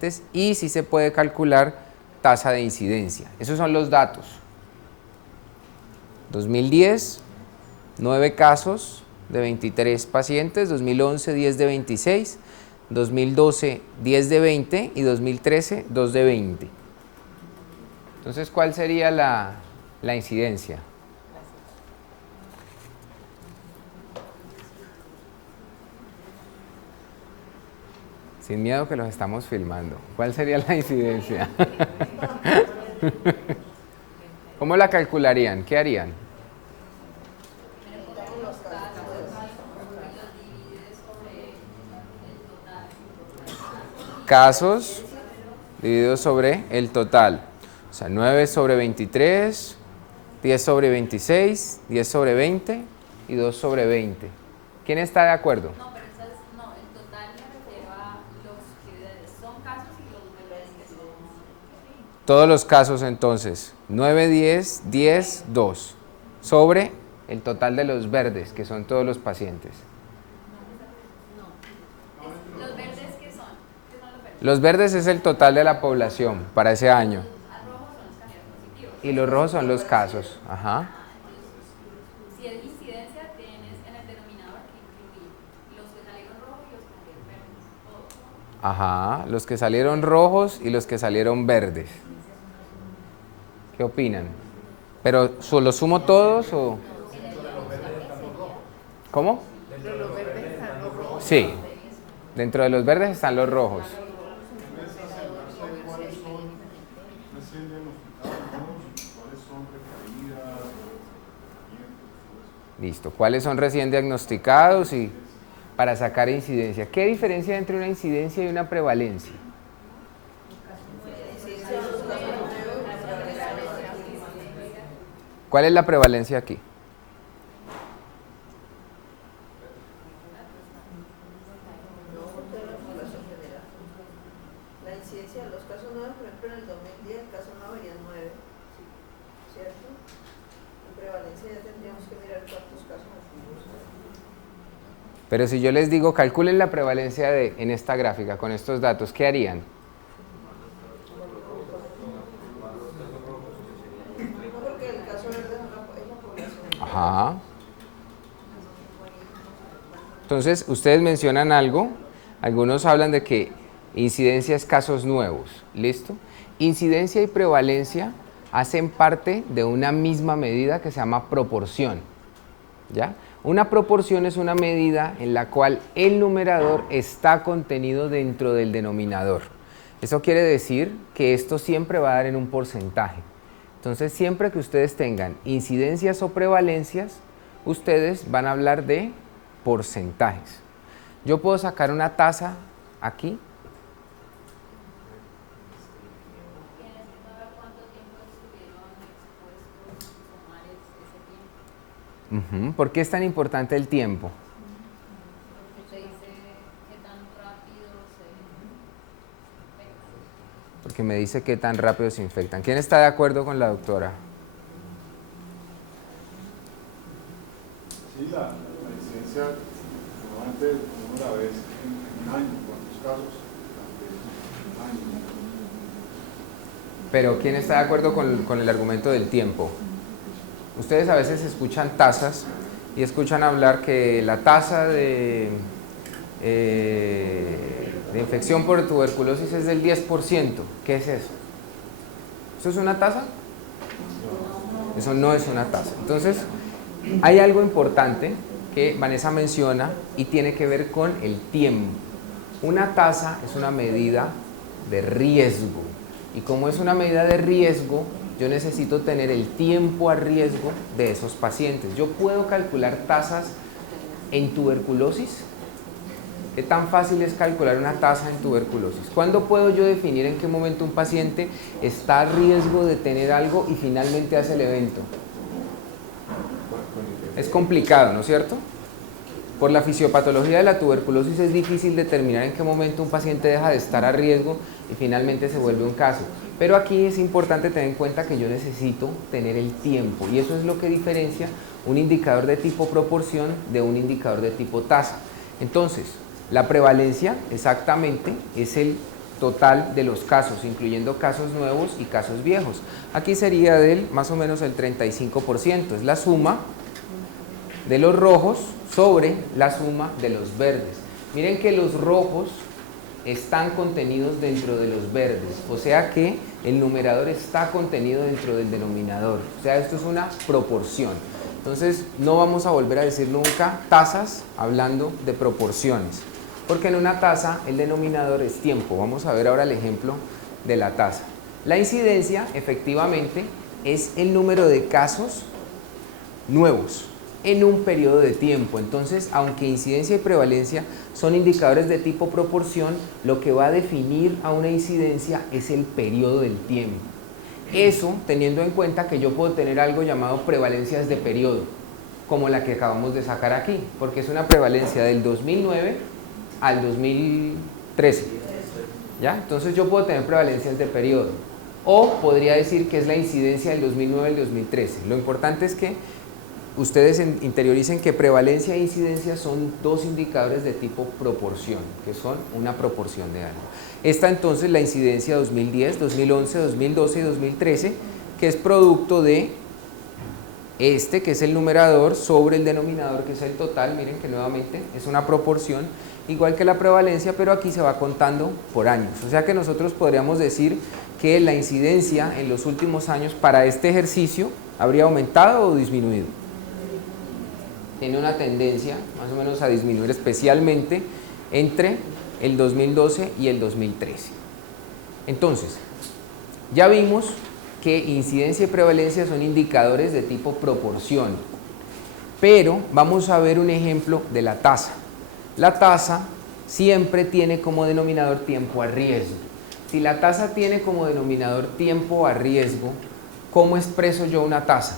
pacientes y sí se puede calcular tasa de incidencia. Esos son los datos. 2010, 9 casos de 23 pacientes, 2011, 10 de 26, 2012, 10 de 20 y 2013, 2 de 20. Entonces, ¿cuál sería la incidencia? Sin miedo que los estamos filmando. ¿Cuál sería la incidencia? ¿Cómo la calcularían? ¿Qué harían? Casos divididos sobre el total. O sea, 9 sobre 23, 10 sobre 26, 10 sobre 20 y 2 sobre 20. ¿Quién está de acuerdo? No, pero no, el total me refiero a los que son casos y los verdes que son. Todos los casos entonces, 9, 10, 10, 2, sobre el total de los verdes, que son todos los pacientes. ¿Los verdes qué son? ¿Qué son los verdes? Los verdes es el total de la población para ese año. Los rojos son los candidatos positivos. Y los rojos son los casos. Ajá. Si es incidencia, tienes en el denominador que incluir los que salieron rojos y los que salieron verdes. Todos. Ajá, los que salieron rojos y los que salieron verdes. ¿Qué opinan? ¿Pero los sumo todos o...? ¿Cómo? Sí, dentro de los verdes están los rojos. Listo, ¿cuáles son recién diagnosticados y para sacar incidencia? ¿Qué diferencia entre una incidencia y una prevalencia? ¿Cuál es la prevalencia aquí? La incidencia de los casos nuevos, por ejemplo, en el 2010 el caso nuevo serían 9, ¿cierto? En prevalencia ya tendríamos que mirar cuántos casos activos hay. Pero si yo les digo, calculen la prevalencia en esta gráfica, con estos datos, ¿qué harían? No, porque el caso verde es la población. Ajá. Entonces, ustedes mencionan algo, algunos hablan de que incidencia es casos nuevos, ¿listo? Incidencia y prevalencia hacen parte de una misma medida que se llama proporción, ¿ya? Una proporción es una medida en la cual el numerador está contenido dentro del denominador. Eso quiere decir que esto siempre va a dar en un porcentaje. Entonces, siempre que ustedes tengan incidencias o prevalencias, ustedes van a hablar de porcentajes. Yo puedo sacar una tasa aquí. ¿Por qué es tan importante el tiempo? Porque se dice qué tan rápido se infectan. Porque me dice qué tan rápido se infectan. ¿Quién está de acuerdo con la doctora? Sí, la incidencia normalmente uno la ve en un año, ¿cuántos casos? En un año. Pero ¿quién está de acuerdo con el argumento del tiempo? Ustedes a veces escuchan tasas y escuchan hablar que la tasa de infección por tuberculosis es del 10%. ¿Qué es eso? ¿Eso es una tasa? Eso no es una tasa. Entonces, hay algo importante que Vanessa menciona y tiene que ver con el tiempo. Una tasa es una medida de riesgo y como es una medida de riesgo, yo necesito tener el tiempo a riesgo de esos pacientes. Yo puedo calcular tasas en tuberculosis. ¿Qué tan fácil es calcular una tasa en tuberculosis? ¿Cuándo puedo yo definir en qué momento un paciente está a riesgo de tener algo y finalmente hace el evento? Es complicado, ¿no es cierto? Por la fisiopatología de la tuberculosis es difícil determinar en qué momento un paciente deja de estar a riesgo y finalmente se vuelve un caso. Pero aquí es importante tener en cuenta que yo necesito tener el tiempo y eso es lo que diferencia un indicador de tipo proporción de un indicador de tipo tasa. Entonces, la prevalencia exactamente es el total de los casos, incluyendo casos nuevos y casos viejos. Aquí sería del más o menos el 35%, es la suma de los rojos sobre la suma de los verdes. Miren que los rojos están contenidos dentro de los verdes, o sea que el numerador está contenido dentro del denominador, o sea, esto es una proporción. Entonces no vamos a volver a decir nunca tasas hablando de proporciones, porque en una tasa el denominador es tiempo. Vamos a ver ahora el ejemplo de la tasa. La incidencia efectivamente es el número de casos nuevos en un periodo de tiempo. Entonces, aunque incidencia y prevalencia son indicadores de tipo proporción, lo que va a definir a una incidencia es el periodo del tiempo. Eso teniendo en cuenta que yo puedo tener algo llamado prevalencias de periodo, como la que acabamos de sacar aquí, porque es una prevalencia del 2009 al 2013. ¿Ya? Entonces yo puedo tener prevalencias de periodo, o podría decir que es la incidencia del 2009 al 2013. Lo importante es que ustedes interioricen que prevalencia e incidencia son dos indicadores de tipo proporción, que son una proporción de algo. Esta entonces la incidencia 2010, 2011, 2012 y 2013, que es producto de este, que es el numerador, sobre el denominador, que es el total. Miren que nuevamente es una proporción, igual que la prevalencia, pero aquí se va contando por años. O sea que nosotros podríamos decir que la incidencia en los últimos años para este ejercicio habría aumentado o disminuido. Tiene una tendencia más o menos a disminuir, especialmente entre el 2012 y el 2013. Entonces, ya vimos que incidencia y prevalencia son indicadores de tipo proporción, pero vamos a ver un ejemplo de la tasa. La tasa siempre tiene como denominador tiempo a riesgo. Si la tasa tiene como denominador tiempo a riesgo, ¿cómo expreso yo una tasa?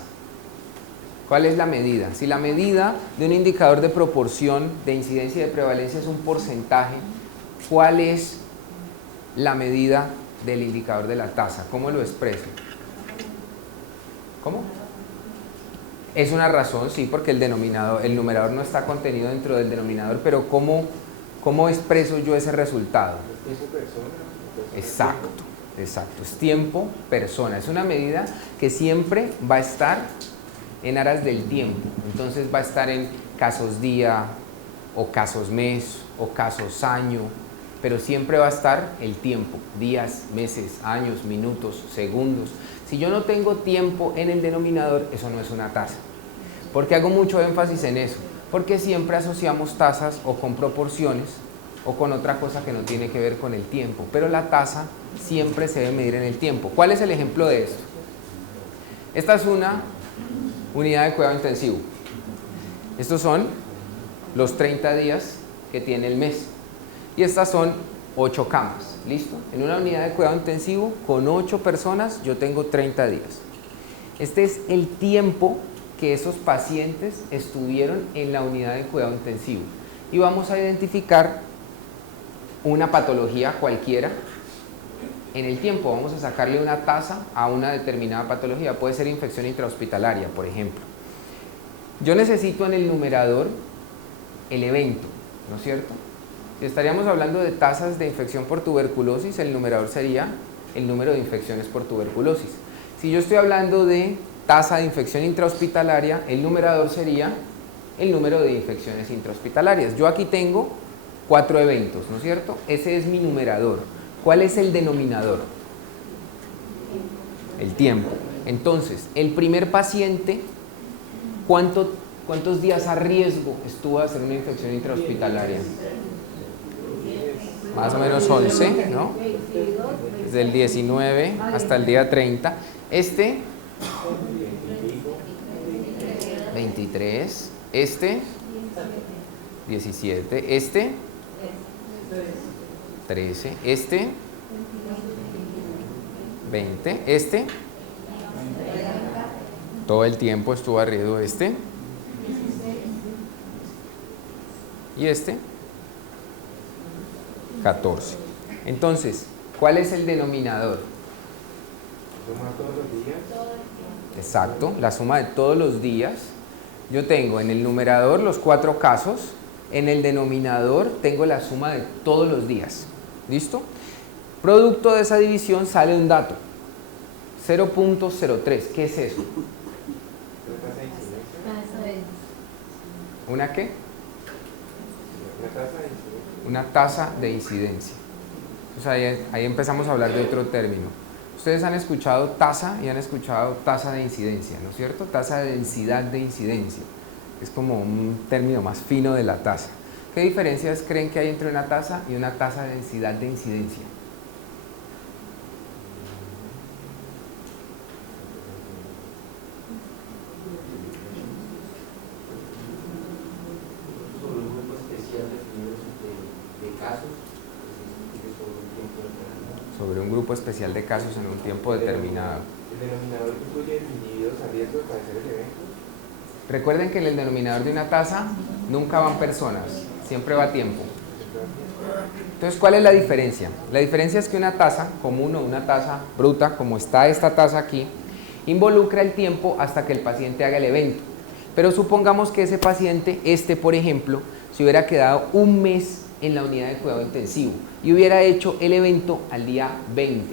¿Cuál es la medida? Si la medida de un indicador de proporción de incidencia y de prevalencia es un porcentaje, ¿cuál es la medida del indicador de la tasa? ¿Cómo lo expreso? ¿Cómo? Es una razón, sí, porque el numerador no está contenido dentro del denominador, pero ¿cómo expreso yo ese resultado? Exacto, exacto. Es tiempo, persona. Es una medida que siempre va a estar en aras del tiempo. Entonces va a estar en casos día, o casos mes, o casos año, pero siempre va a estar el tiempo, días, meses, años, minutos, segundos. Si yo no tengo tiempo en el denominador, eso no es una tasa. ¿Por qué hago mucho énfasis en eso? Porque siempre asociamos tasas o con proporciones o con otra cosa que no tiene que ver con el tiempo, pero la tasa siempre se debe medir en el tiempo. ¿Cuál es el ejemplo de esto? Esta es una unidad de cuidado intensivo. Estos son los 30 días que tiene el mes. Y estas son 8 camas. ¿Listo? En una unidad de cuidado intensivo con 8 personas yo tengo 30 días. Este es el tiempo que esos pacientes estuvieron en la unidad de cuidado intensivo. Y vamos a identificar una patología cualquiera en el tiempo. Vamos a sacarle una tasa a una determinada patología. Puede ser infección intrahospitalaria, por ejemplo. Yo necesito en el numerador el evento, ¿no es cierto? Si estaríamos hablando de tasas de infección por tuberculosis, el numerador sería el número de infecciones por tuberculosis. Si yo estoy hablando de tasa de infección intrahospitalaria, el numerador sería el número de infecciones intrahospitalarias. Yo aquí tengo 4 eventos, ¿no es cierto? Ese es mi numerador. ¿Cuál es el denominador? El tiempo. Entonces, el primer paciente, ¿cuántos días a riesgo estuvo de hacer una infección intrahospitalaria? Más o menos 11, ¿no? Desde el 19 hasta el día 30. Este, 23. Este, 17. Este, 13. Este, 20. Este, todo el tiempo estuvo a riesgo. Este, y este, 14. Entonces, ¿cuál es el denominador? ¿Suma todos los días? Exacto, la suma de todos los días. Yo tengo en el numerador los 4 casos, en el denominador tengo la suma de todos los días. ¿Listo? Producto de esa división sale un dato, 0.03. ¿Qué es eso? ¿Una tasa de incidencia? ¿Una qué? ¿Una tasa de incidencia? Una tasa de incidencia. Entonces ahí empezamos a hablar de otro término. Ustedes han escuchado tasa y han escuchado tasa de incidencia, ¿no es cierto? Tasa de densidad de incidencia. Es como un término más fino de la tasa. ¿Qué diferencias creen que hay entre una tasa y una tasa de densidad de incidencia? Sobre un grupo especial definido de casos que sobre un tiempo determinado. Sobre un grupo especial de casos en un tiempo determinado. ¿El denominador incluye individuos a riesgo de padecer el evento? Recuerden que en el denominador de una tasa nunca van personas, siempre va tiempo. Entonces, ¿cuál es la diferencia? La diferencia es que una tasa común o una tasa bruta, como está esta tasa aquí, involucra el tiempo hasta que el paciente haga el evento. Pero supongamos que ese paciente, por ejemplo, se hubiera quedado un mes en la unidad de cuidado intensivo y hubiera hecho el evento al día 20.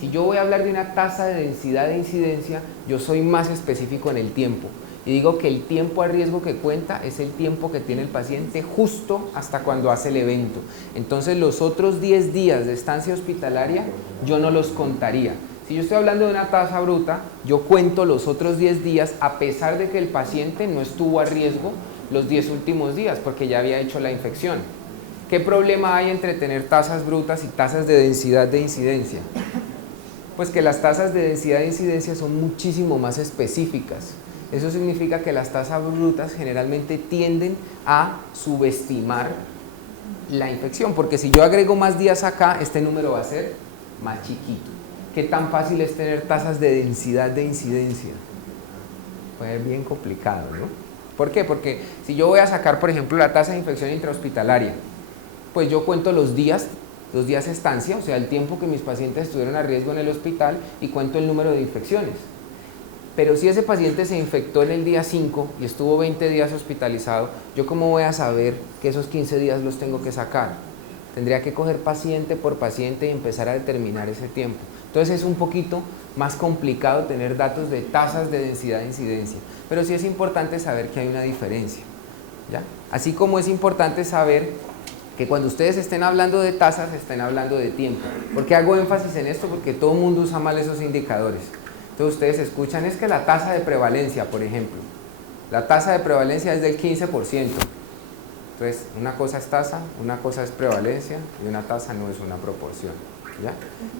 Si yo voy a hablar de una tasa de densidad de incidencia, yo soy más específico en el tiempo. Y digo que el tiempo a riesgo que cuenta es el tiempo que tiene el paciente justo hasta cuando hace el evento. Entonces los otros 10 días de estancia hospitalaria yo no los contaría. Si yo estoy hablando de una tasa bruta, yo cuento los otros 10 días a pesar de que el paciente no estuvo a riesgo los 10 últimos días porque ya había hecho la infección. ¿Qué problema hay entre tener tasas brutas y tasas de densidad de incidencia? Pues que las tasas de densidad de incidencia son muchísimo más específicas. Eso significa que las tasas brutas generalmente tienden a subestimar la infección, porque si yo agrego más días acá, este número va a ser más chiquito. ¿Qué tan fácil es tener tasas de densidad de incidencia? Puede ser bien complicado, ¿no? ¿Por qué? Porque si yo voy a sacar, por ejemplo, la tasa de infección intrahospitalaria, pues yo cuento los días de estancia, o sea, el tiempo que mis pacientes estuvieron a riesgo en el hospital y cuento el número de infecciones. Pero si ese paciente se infectó en el día 5 y estuvo 20 días hospitalizado, ¿yo cómo voy a saber que esos 15 días los tengo que sacar? Tendría que coger paciente por paciente y empezar a determinar ese tiempo. Entonces es un poquito más complicado tener datos de tasas de densidad de incidencia, pero sí es importante saber que hay una diferencia, ¿ya? Así como es importante saber que cuando ustedes estén hablando de tasas, estén hablando de tiempo. ¿Por qué hago énfasis en esto? Porque todo el mundo usa mal esos indicadores. Entonces ustedes escuchan, es que la tasa de prevalencia, por ejemplo, la tasa de prevalencia es del 15%. Entonces, una cosa es tasa, una cosa es prevalencia y una tasa no es una proporción, ¿ya?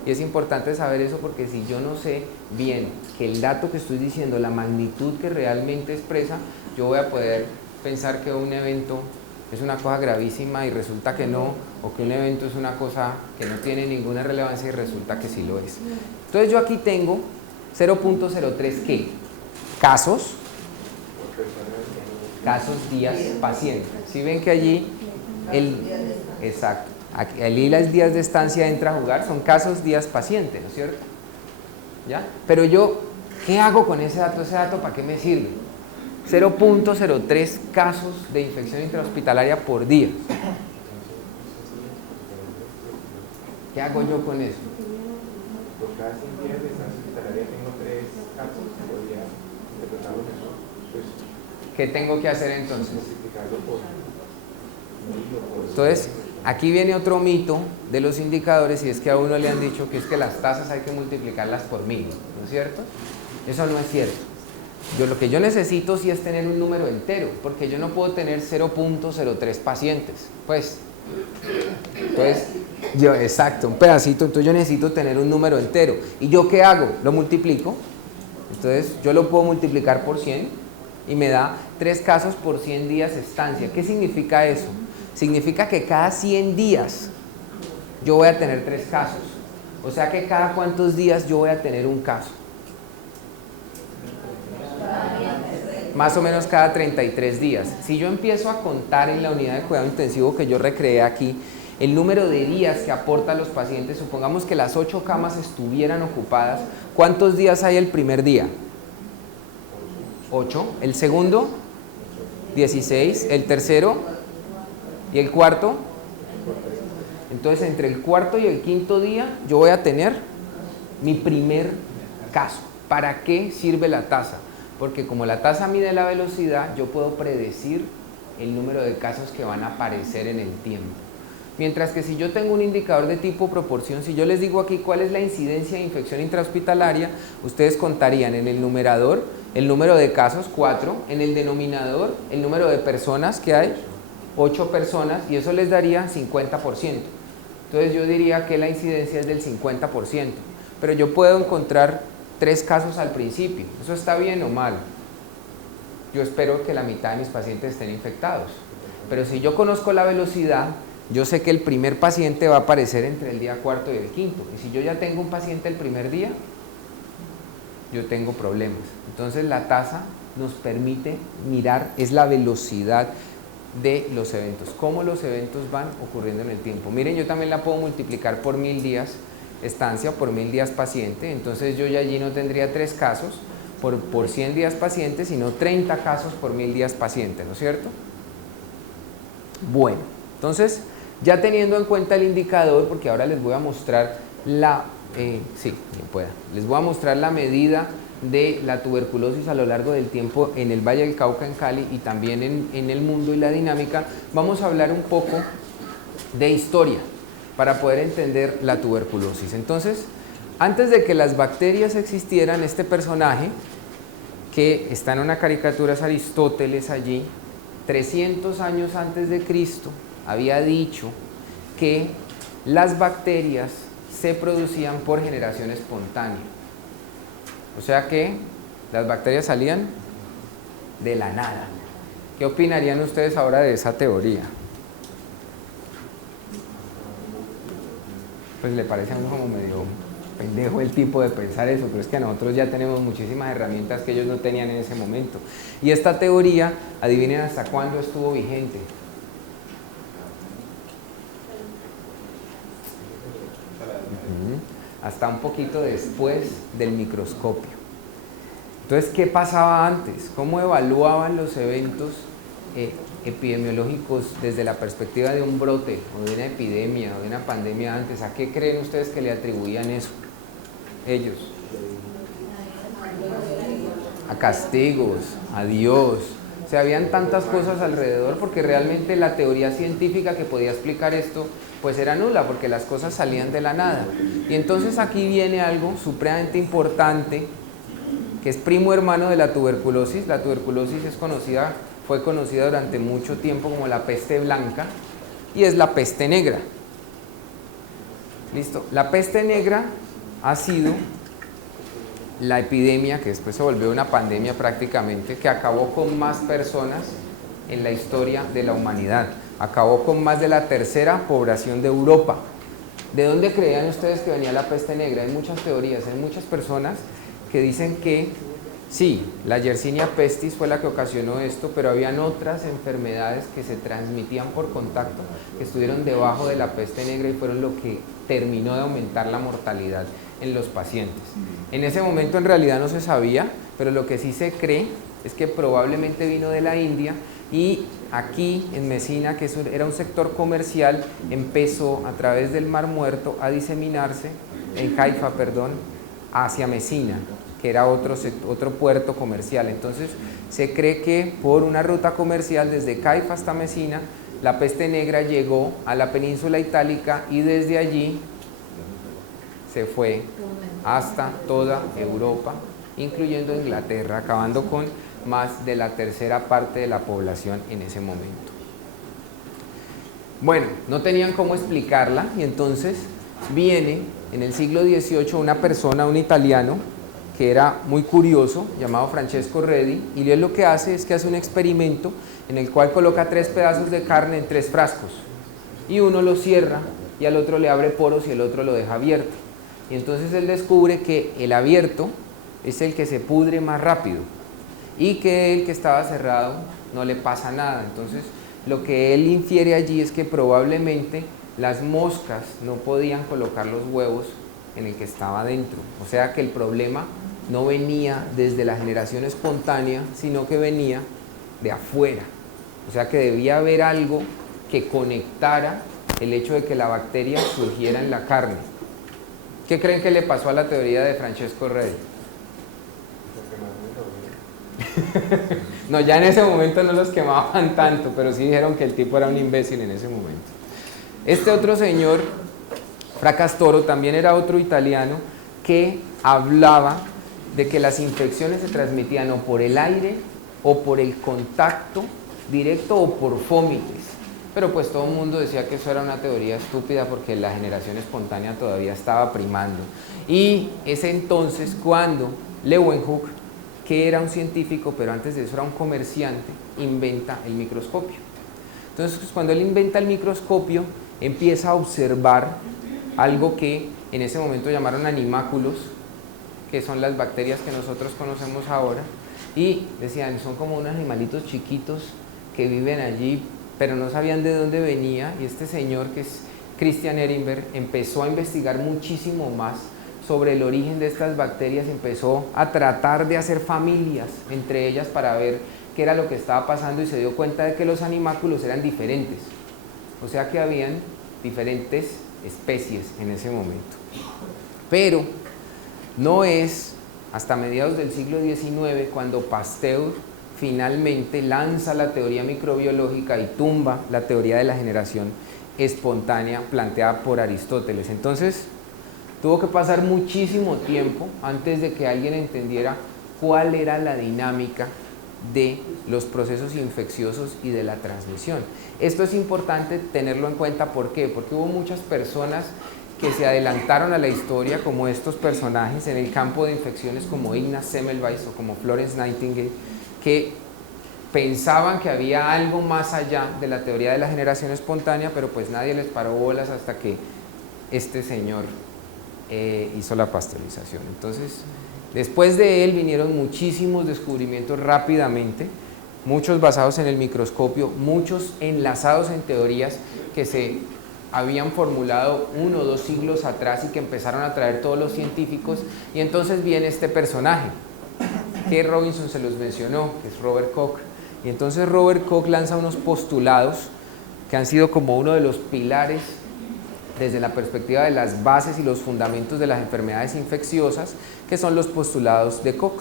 Y es importante saber eso porque si yo no sé bien que el dato que estoy diciendo, la magnitud que realmente expresa, yo voy a poder pensar que un evento es una cosa gravísima y resulta que no, o que un evento es una cosa que no tiene ninguna relevancia y resulta que sí lo es. Entonces yo aquí tengo 0.03 ¿qué? Casos, días, pacientes. ¿Sí ven que allí exacto, allí las días de estancia entra a jugar? Son casos, días, paciente, ¿no es cierto? ¿Ya? Pero yo, ¿qué hago con ese dato? ¿Ese dato para qué me sirve? 0.03 casos de infección intrahospitalaria por día. ¿Qué hago yo con eso? Por cada 100 días de estancia hospitalaria tengo 3 casos, podría interpretarlo mejor. Pues, ¿Qué tengo que hacer entonces? multiplicarlo por 1000 o por... Entonces, aquí viene otro mito de los indicadores y es que a uno le han dicho que es que las tasas hay que multiplicarlas por 1000, ¿no es cierto? Eso no es cierto. Lo que yo necesito sí es tener un número entero, porque yo no puedo tener 0.03 pacientes, pues. Entonces, exacto, un pedacito, entonces yo necesito tener un número entero. ¿Y yo qué hago? Lo multiplico. Entonces, yo lo puedo multiplicar por 100 y me da 3 casos por 100 días de estancia. ¿Qué significa eso? Significa que cada 100 días yo voy a tener 3 casos. O sea que cada cuántos días yo voy a tener un caso. Más o menos cada 33 días. Si yo empiezo a contar en la unidad de cuidado intensivo que yo recreé aquí, el número de días que aportan los pacientes, supongamos que las 8 camas estuvieran ocupadas, ¿cuántos días hay el primer día? 8. ¿El segundo? 16. ¿El tercero? ¿Y el cuarto? Entonces, entre el cuarto y el quinto día, yo voy a tener mi primer caso. ¿Para qué sirve la tasa? Porque como la tasa mide la velocidad, yo puedo predecir el número de casos que van a aparecer en el tiempo. Mientras que si yo tengo un indicador de tipo proporción, si yo les digo aquí cuál es la incidencia de infección intrahospitalaria, ustedes contarían en el numerador el número de casos, 4, en el denominador el número de personas que hay, 8 personas, y eso les daría 50%. Entonces yo diría que la incidencia es del 50%, pero yo puedo encontrar 3 casos al principio. ¿Eso está bien o mal? Yo espero que la mitad de mis pacientes estén infectados, pero si yo conozco la velocidad, yo sé que el primer paciente va a aparecer entre el día cuarto y el quinto, y si yo ya tengo un paciente el primer día, yo tengo problemas. Entonces la tasa nos permite mirar, es la velocidad de los eventos, cómo los eventos van ocurriendo en el tiempo. Miren, yo también la puedo multiplicar por 1000 días estancia, por 1000 días paciente, entonces yo ya allí no tendría 3 casos por 100 días paciente, sino 30 casos por 1000 días paciente, ¿no es cierto? Bueno, entonces ya teniendo en cuenta el indicador, porque ahora les voy a mostrar les voy a mostrar la medida de la tuberculosis a lo largo del tiempo en el Valle del Cauca, en Cali, y también en el mundo y la dinámica. Vamos a hablar un poco de historia para poder entender la tuberculosis. Entonces, antes de que las bacterias existieran, este personaje que está en una caricatura es Aristóteles allí, 300 años antes de Cristo, había dicho que las bacterias se producían por generación espontánea. O sea que las bacterias salían de la nada. ¿Qué opinarían ustedes ahora de esa teoría? Pues le parece a uno como medio pendejo el tipo de pensar eso, pero es que nosotros ya tenemos muchísimas herramientas que ellos no tenían en ese momento. Y esta teoría, adivinen hasta cuándo estuvo vigente. Hasta un poquito después del microscopio. Entonces, ¿qué pasaba antes? ¿Cómo evaluaban los eventos epidemiológicos desde la perspectiva de un brote o de una epidemia o de una pandemia antes? ¿A qué creen ustedes que le atribuían eso? Ellos. A castigos, a Dios. O sea, habían tantas cosas alrededor porque realmente la teoría científica que podía explicar esto pues era nula, porque las cosas salían de la nada. Y entonces aquí viene algo supremamente importante, que es primo hermano de la tuberculosis. La tuberculosis fue conocida durante mucho tiempo como la peste blanca, y es la peste negra. ¿Listo? La peste negra ha sido la epidemia que después se volvió una pandemia prácticamente, que acabó con más personas en la historia de la humanidad. Acabó con más de la tercera población de Europa. ¿De dónde creían ustedes que venía la peste negra? Hay muchas teorías, hay muchas personas que dicen que sí, la Yersinia pestis fue la que ocasionó esto, pero habían otras enfermedades que se transmitían por contacto, que estuvieron debajo de la peste negra y fueron lo que terminó de aumentar la mortalidad en los pacientes. En ese momento en realidad no se sabía, pero lo que sí se cree es que probablemente vino de la India, y aquí en Mesina, que era un sector comercial, empezó a través del Mar Muerto a diseminarse, en Haifa, perdón, hacia Mesina, que era otro puerto comercial. Entonces se cree que por una ruta comercial desde Haifa hasta Mesina, la peste negra llegó a la península itálica y desde allí se fue hasta toda Europa, incluyendo Inglaterra, acabando con más de la tercera parte de la población en ese momento. Bueno, no tenían cómo explicarla, y entonces viene en el siglo XVIII una persona, un italiano, que era muy curioso, llamado Francesco Redi, y él lo que hace es que hace un experimento en el cual coloca 3 pedazos de carne en 3 frascos, y uno lo cierra, y al otro le abre poros y el otro lo deja abierto. Y entonces él descubre que el abierto es el que se pudre más rápido, y que el que estaba cerrado no le pasa nada. Entonces lo que él infiere allí es que probablemente las moscas no podían colocar los huevos en el que estaba dentro, o sea que el problema no venía desde la generación espontánea, sino que venía de afuera, o sea que debía haber algo que conectara el hecho de que la bacteria surgiera en la carne. ¿Qué creen que le pasó a la teoría de Francesco Redi? No, ya en ese momento no los quemaban tanto, pero sí dijeron que el tipo era un imbécil en ese momento. Este otro señor, Fracastoro, también era otro italiano que hablaba de que las infecciones se transmitían o por el aire o por el contacto directo o por fomites. Pero pues todo el mundo decía que eso era una teoría estúpida porque la generación espontánea todavía estaba primando. Y es entonces cuando Leeuwenhoek, que era un científico, pero antes de eso era un comerciante, inventa el microscopio. Entonces, cuando él inventa el microscopio, empieza a observar algo que en ese momento llamaron animáculos, que son las bacterias que nosotros conocemos ahora, y decían, son como unos animalitos chiquitos que viven allí, pero no sabían de dónde venía, y este señor, que es Christian Ehrenberg, empezó a investigar muchísimo más sobre el origen de estas bacterias, empezó a tratar de hacer familias entre ellas para ver qué era lo que estaba pasando y se dio cuenta de que los animáculos eran diferentes, o sea que habían diferentes especies en ese momento. Pero no es hasta mediados del siglo XIX cuando Pasteur finalmente lanza la teoría microbiológica y tumba la teoría de la generación espontánea planteada por Aristóteles. Entonces, tuvo que pasar muchísimo tiempo antes de que alguien entendiera cuál era la dinámica de los procesos infecciosos y de la transmisión. Esto es importante tenerlo en cuenta, ¿por qué? Porque hubo muchas personas que se adelantaron a la historia, como estos personajes en el campo de infecciones como Ignaz Semmelweis o como Florence Nightingale, que pensaban que había algo más allá de la teoría de la generación espontánea, pero pues nadie les paró bolas hasta que este señor hizo la pasteurización. Entonces, después de él vinieron muchísimos descubrimientos rápidamente, muchos basados en el microscopio, muchos enlazados en teorías que se habían formulado 1 o 2 siglos atrás y que empezaron a traer todos los científicos, y entonces viene este personaje, que Robinson se los mencionó, que es Robert Koch, y entonces Robert Koch lanza unos postulados que han sido como uno de los pilares desde la perspectiva de las bases y los fundamentos de las enfermedades infecciosas, que son los postulados de Koch.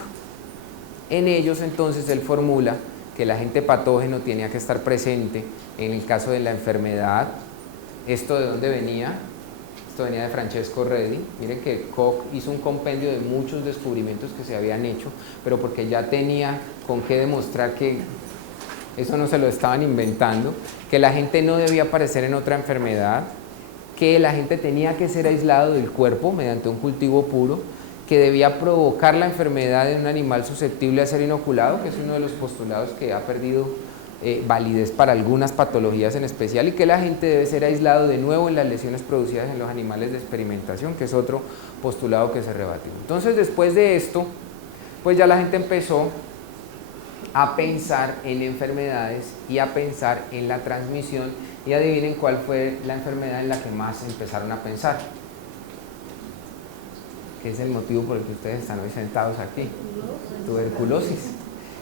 En ellos entonces él formula que el agente patógeno tenía que estar presente en el caso de la enfermedad. ¿Esto de dónde venía? Esto venía de Francesco Redi. Miren que Koch hizo un compendio de muchos descubrimientos que se habían hecho, pero porque ya tenía con qué demostrar que eso no se lo estaban inventando, que el agente no debía aparecer en otra enfermedad, que el agente tenía que ser aislado del cuerpo mediante un cultivo puro, que debía provocar la enfermedad en un animal susceptible a ser inoculado, que es uno de los postulados que ha perdido validez para algunas patologías en especial, y que el agente debe ser aislado de nuevo en las lesiones producidas en los animales de experimentación, que es otro postulado que se rebatió. Entonces, después de esto, pues ya la gente empezó a pensar en enfermedades y a pensar en la transmisión, y adivinen cuál fue la enfermedad en la que más empezaron a pensar, que es el motivo por el que ustedes están hoy sentados aquí: tuberculosis.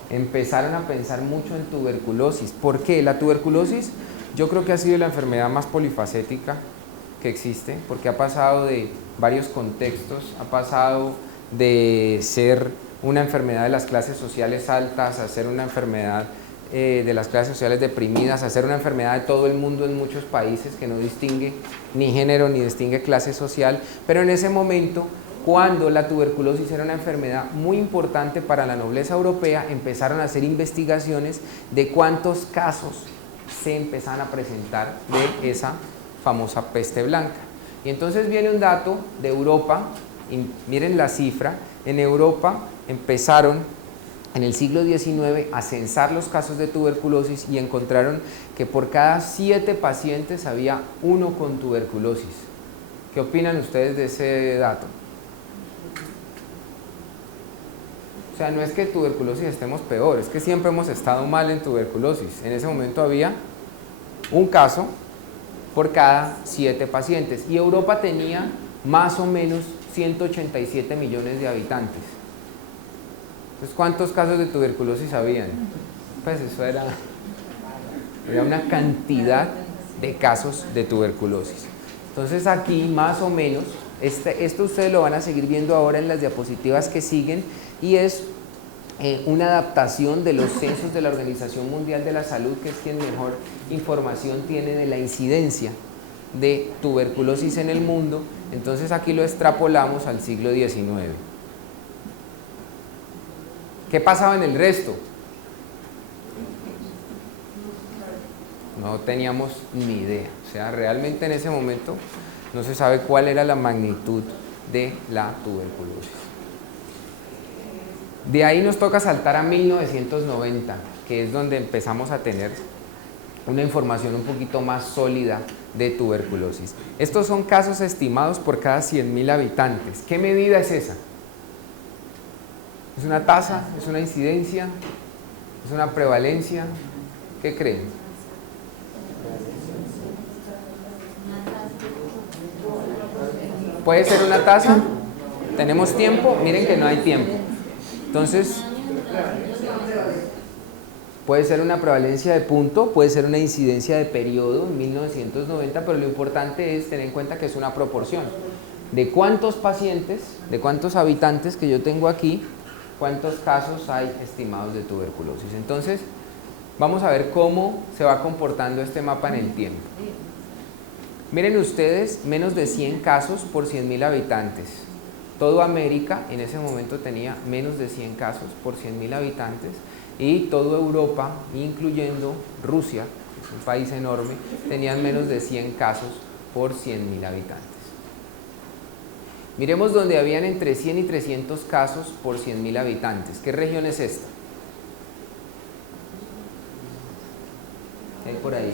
Empezaron a pensar mucho en tuberculosis. ¿Por qué? La tuberculosis yo creo que ha sido la enfermedad más polifacética que existe, porque ha pasado de varios contextos, ha pasado de ser una enfermedad de las clases sociales altas a ser una enfermedad de las clases sociales deprimidas, a ser una enfermedad de todo el mundo en muchos países, que no distingue ni género ni distingue clase social. Pero en ese momento, cuando la tuberculosis era una enfermedad muy importante para la nobleza europea, empezaron a hacer investigaciones de cuántos casos se empezaban a presentar de esa famosa peste blanca. Y entonces viene un dato de Europa, y miren la cifra. En Europa empezaron en el siglo XIX a censar los casos de tuberculosis y encontraron que por cada 7 pacientes había 1 con tuberculosis. ¿Qué opinan ustedes de ese dato? O sea, no es que tuberculosis estemos peor, es que siempre hemos estado mal en tuberculosis. En ese momento había un caso por cada 7 pacientes, y Europa tenía más o menos 187 millones de habitantes. Entonces, ¿cuántos casos de tuberculosis habían? Pues eso era una cantidad de casos de tuberculosis. Entonces aquí más o menos, esto ustedes lo van a seguir viendo ahora en las diapositivas que siguen, y es una adaptación de los censos de la Organización Mundial de la Salud, que es quien mejor información tiene de la incidencia de tuberculosis en el mundo. Entonces aquí lo extrapolamos al siglo XIX. ¿Qué pasaba en el resto? No teníamos ni idea. O sea, realmente en ese momento no se sabe cuál era la magnitud de la tuberculosis. De ahí nos toca saltar a 1990, que es donde empezamos a tener una información un poquito más sólida de tuberculosis. Estos son casos estimados por cada 100.000 habitantes. ¿Qué medida es esa? ¿Es una tasa? ¿Es una incidencia? ¿Es una prevalencia? ¿Qué creen? ¿Puede ser una tasa? ¿Tenemos tiempo? Miren que no hay tiempo. Entonces, puede ser una prevalencia de punto, puede ser una incidencia de periodo en 1990, pero lo importante es tener en cuenta que es una proporción. De cuántos pacientes, de cuántos habitantes que yo tengo aquí, cuántos casos hay estimados de tuberculosis. Entonces, vamos a ver cómo se va comportando este mapa en el tiempo. Miren ustedes, menos de 100 casos por 100.000 habitantes. Toda América en ese momento tenía menos de 100 casos por 100.000 habitantes, y toda Europa, incluyendo Rusia, que es un país enorme, tenían menos de 100 casos por 100.000 habitantes. Miremos donde habían entre 100 y 300 casos por 100.000 habitantes. ¿Qué región es esta? ¿Qué hay por ahí?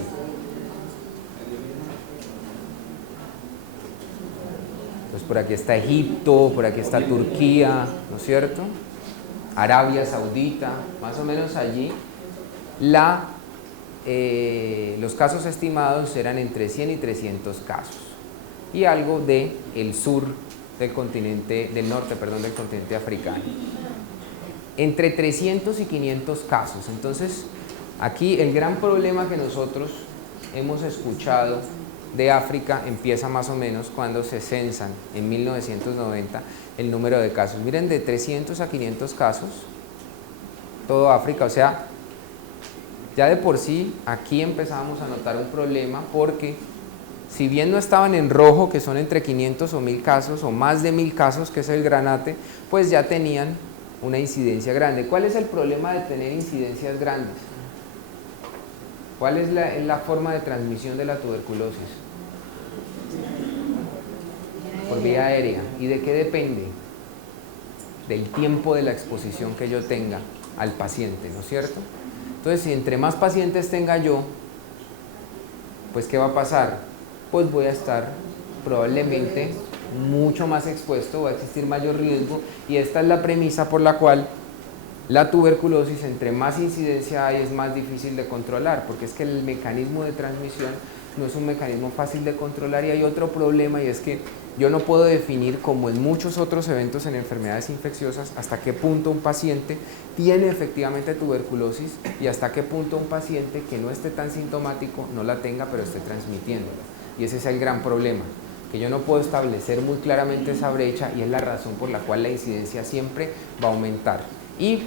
Pues por aquí está Egipto, por aquí está Turquía, ¿no es cierto? Arabia Saudita, más o menos allí. Los casos estimados eran entre 100 y 300 casos. Y algo del sur del continente, del norte, perdón, del continente africano. Entre 300 y 500 casos. Entonces, aquí el gran problema que nosotros hemos escuchado de África empieza más o menos cuando se censan en 1990 el número de casos. Miren, de 300 a 500 casos, todo África. O sea, ya de por sí aquí empezamos a notar un problema, porque si bien no estaban en rojo, que son entre 500 o 1000 casos, o más de 1000 casos, que es el granate, pues ya tenían una incidencia grande. ¿Cuál es el problema de tener incidencias grandes? ¿Cuál es la forma de transmisión de la tuberculosis? Por vía aérea. ¿Y de qué depende? Del tiempo de la exposición que yo tenga al paciente, ¿no es cierto? Entonces, si entre más pacientes tenga yo, pues ¿qué va a pasar? Pues voy a estar probablemente mucho más expuesto, va a existir mayor riesgo, y esta es la premisa por la cual la tuberculosis, entre más incidencia hay, es más difícil de controlar, porque es que el mecanismo de transmisión no es un mecanismo fácil de controlar. Y hay otro problema, y es que yo no puedo definir, como en muchos otros eventos en enfermedades infecciosas, hasta qué punto un paciente tiene efectivamente tuberculosis y hasta qué punto un paciente que no esté tan sintomático no la tenga, pero esté transmitiéndola. Y ese es el gran problema, que yo no puedo establecer muy claramente esa brecha, y es la razón por la cual la incidencia siempre va a aumentar. Y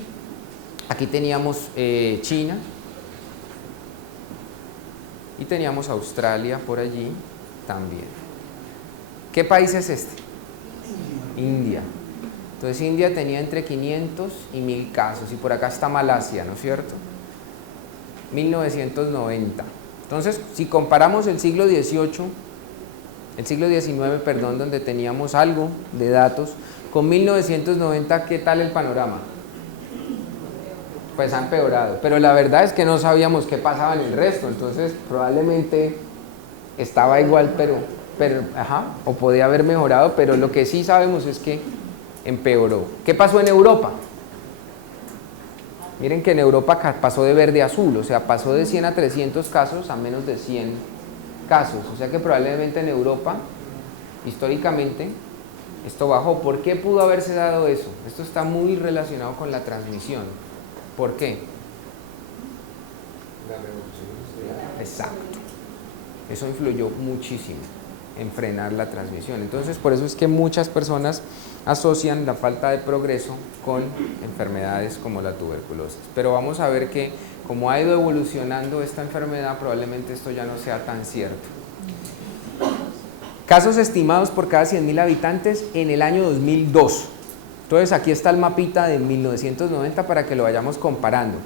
aquí teníamos China, y teníamos Australia por allí también. ¿Qué país es este? India. Entonces India tenía entre 500 y 1000 casos, y por acá está Malasia, ¿no es cierto? 1990. Entonces, si comparamos el siglo XIX, perdón, donde teníamos algo de datos, con 1990, ¿qué tal el panorama? Pues ha empeorado, pero la verdad es que no sabíamos qué pasaba en el resto, entonces probablemente estaba igual, pero o podía haber mejorado, pero lo que sí sabemos es que empeoró. ¿Qué pasó en Europa? Miren que en Europa pasó de verde a azul, o sea, pasó de 100 a 300 casos a menos de 100 casos, o sea que probablemente en Europa, históricamente, esto bajó. ¿Por qué pudo haberse dado eso? Esto está muy relacionado con la transmisión. ¿Por qué? La revolución industrial. Exacto. Eso influyó muchísimo en frenar la transmisión. Entonces, por eso es que muchas personas asocian la falta de progreso con enfermedades como la tuberculosis. Pero vamos a ver que como ha ido evolucionando esta enfermedad, probablemente esto ya no sea tan cierto. Casos estimados por cada 100.000 habitantes en el año 2002. Entonces aquí está el mapita de 1990 para que lo vayamos comparando.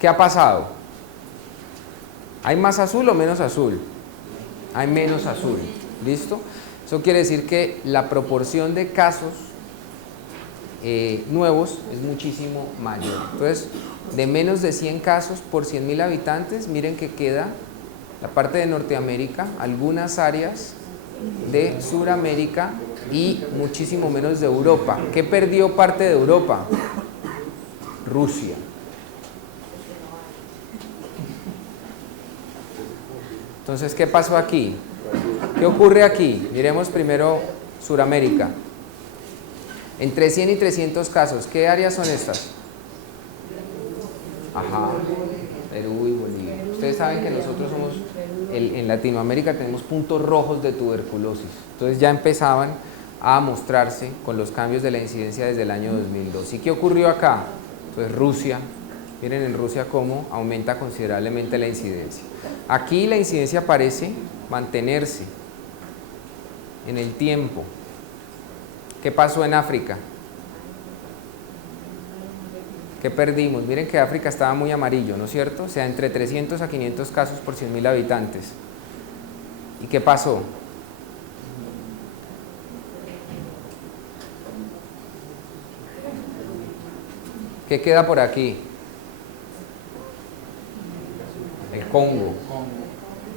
¿Qué ha pasado? ¿Hay más azul o menos azul? Hay menos azul. ¿Listo? Eso quiere decir que la proporción de casos nuevos es muchísimo mayor. Entonces, de menos de 100 casos por 100.000 habitantes, miren que queda la parte de Norteamérica, algunas áreas de Suramérica y muchísimo menos de Europa. ¿Qué perdió parte de Europa? Rusia. Entonces, ¿qué pasó aquí? ¿Qué ocurre aquí? Miremos primero Suramérica. Entre 100 y 300 casos, ¿qué áreas son estas? Ajá, Perú y Bolivia. Ustedes saben que nosotros somos, en Latinoamérica tenemos puntos rojos de tuberculosis. Entonces ya empezaban a mostrarse con los cambios de la incidencia desde el año 2002. ¿Y qué ocurrió acá? Entonces Rusia, miren en Rusia cómo aumenta considerablemente la incidencia. Aquí la incidencia parece mantenerse en el tiempo. ¿Qué pasó en África? ¿Qué perdimos? Miren que África estaba muy amarillo, ¿no es cierto? O sea, entre 300 a 500 casos por 100.000 habitantes. ¿Y qué pasó? ¿Qué queda por aquí? El Congo.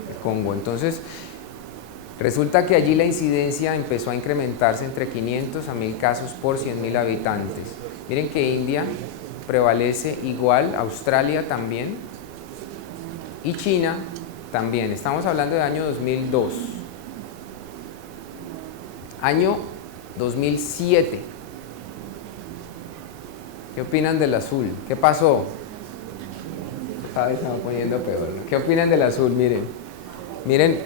El Congo. Entonces, resulta que allí la incidencia empezó a incrementarse entre 500 a 1.000 casos por 100.000 habitantes. Miren que India prevalece igual, Australia también y China también. Estamos hablando del año 2002. Año 2007. ¿Qué opinan del azul? ¿Qué pasó? Cada vez se va poniendo peor, ¿no? ¿Qué opinan del azul? Miren,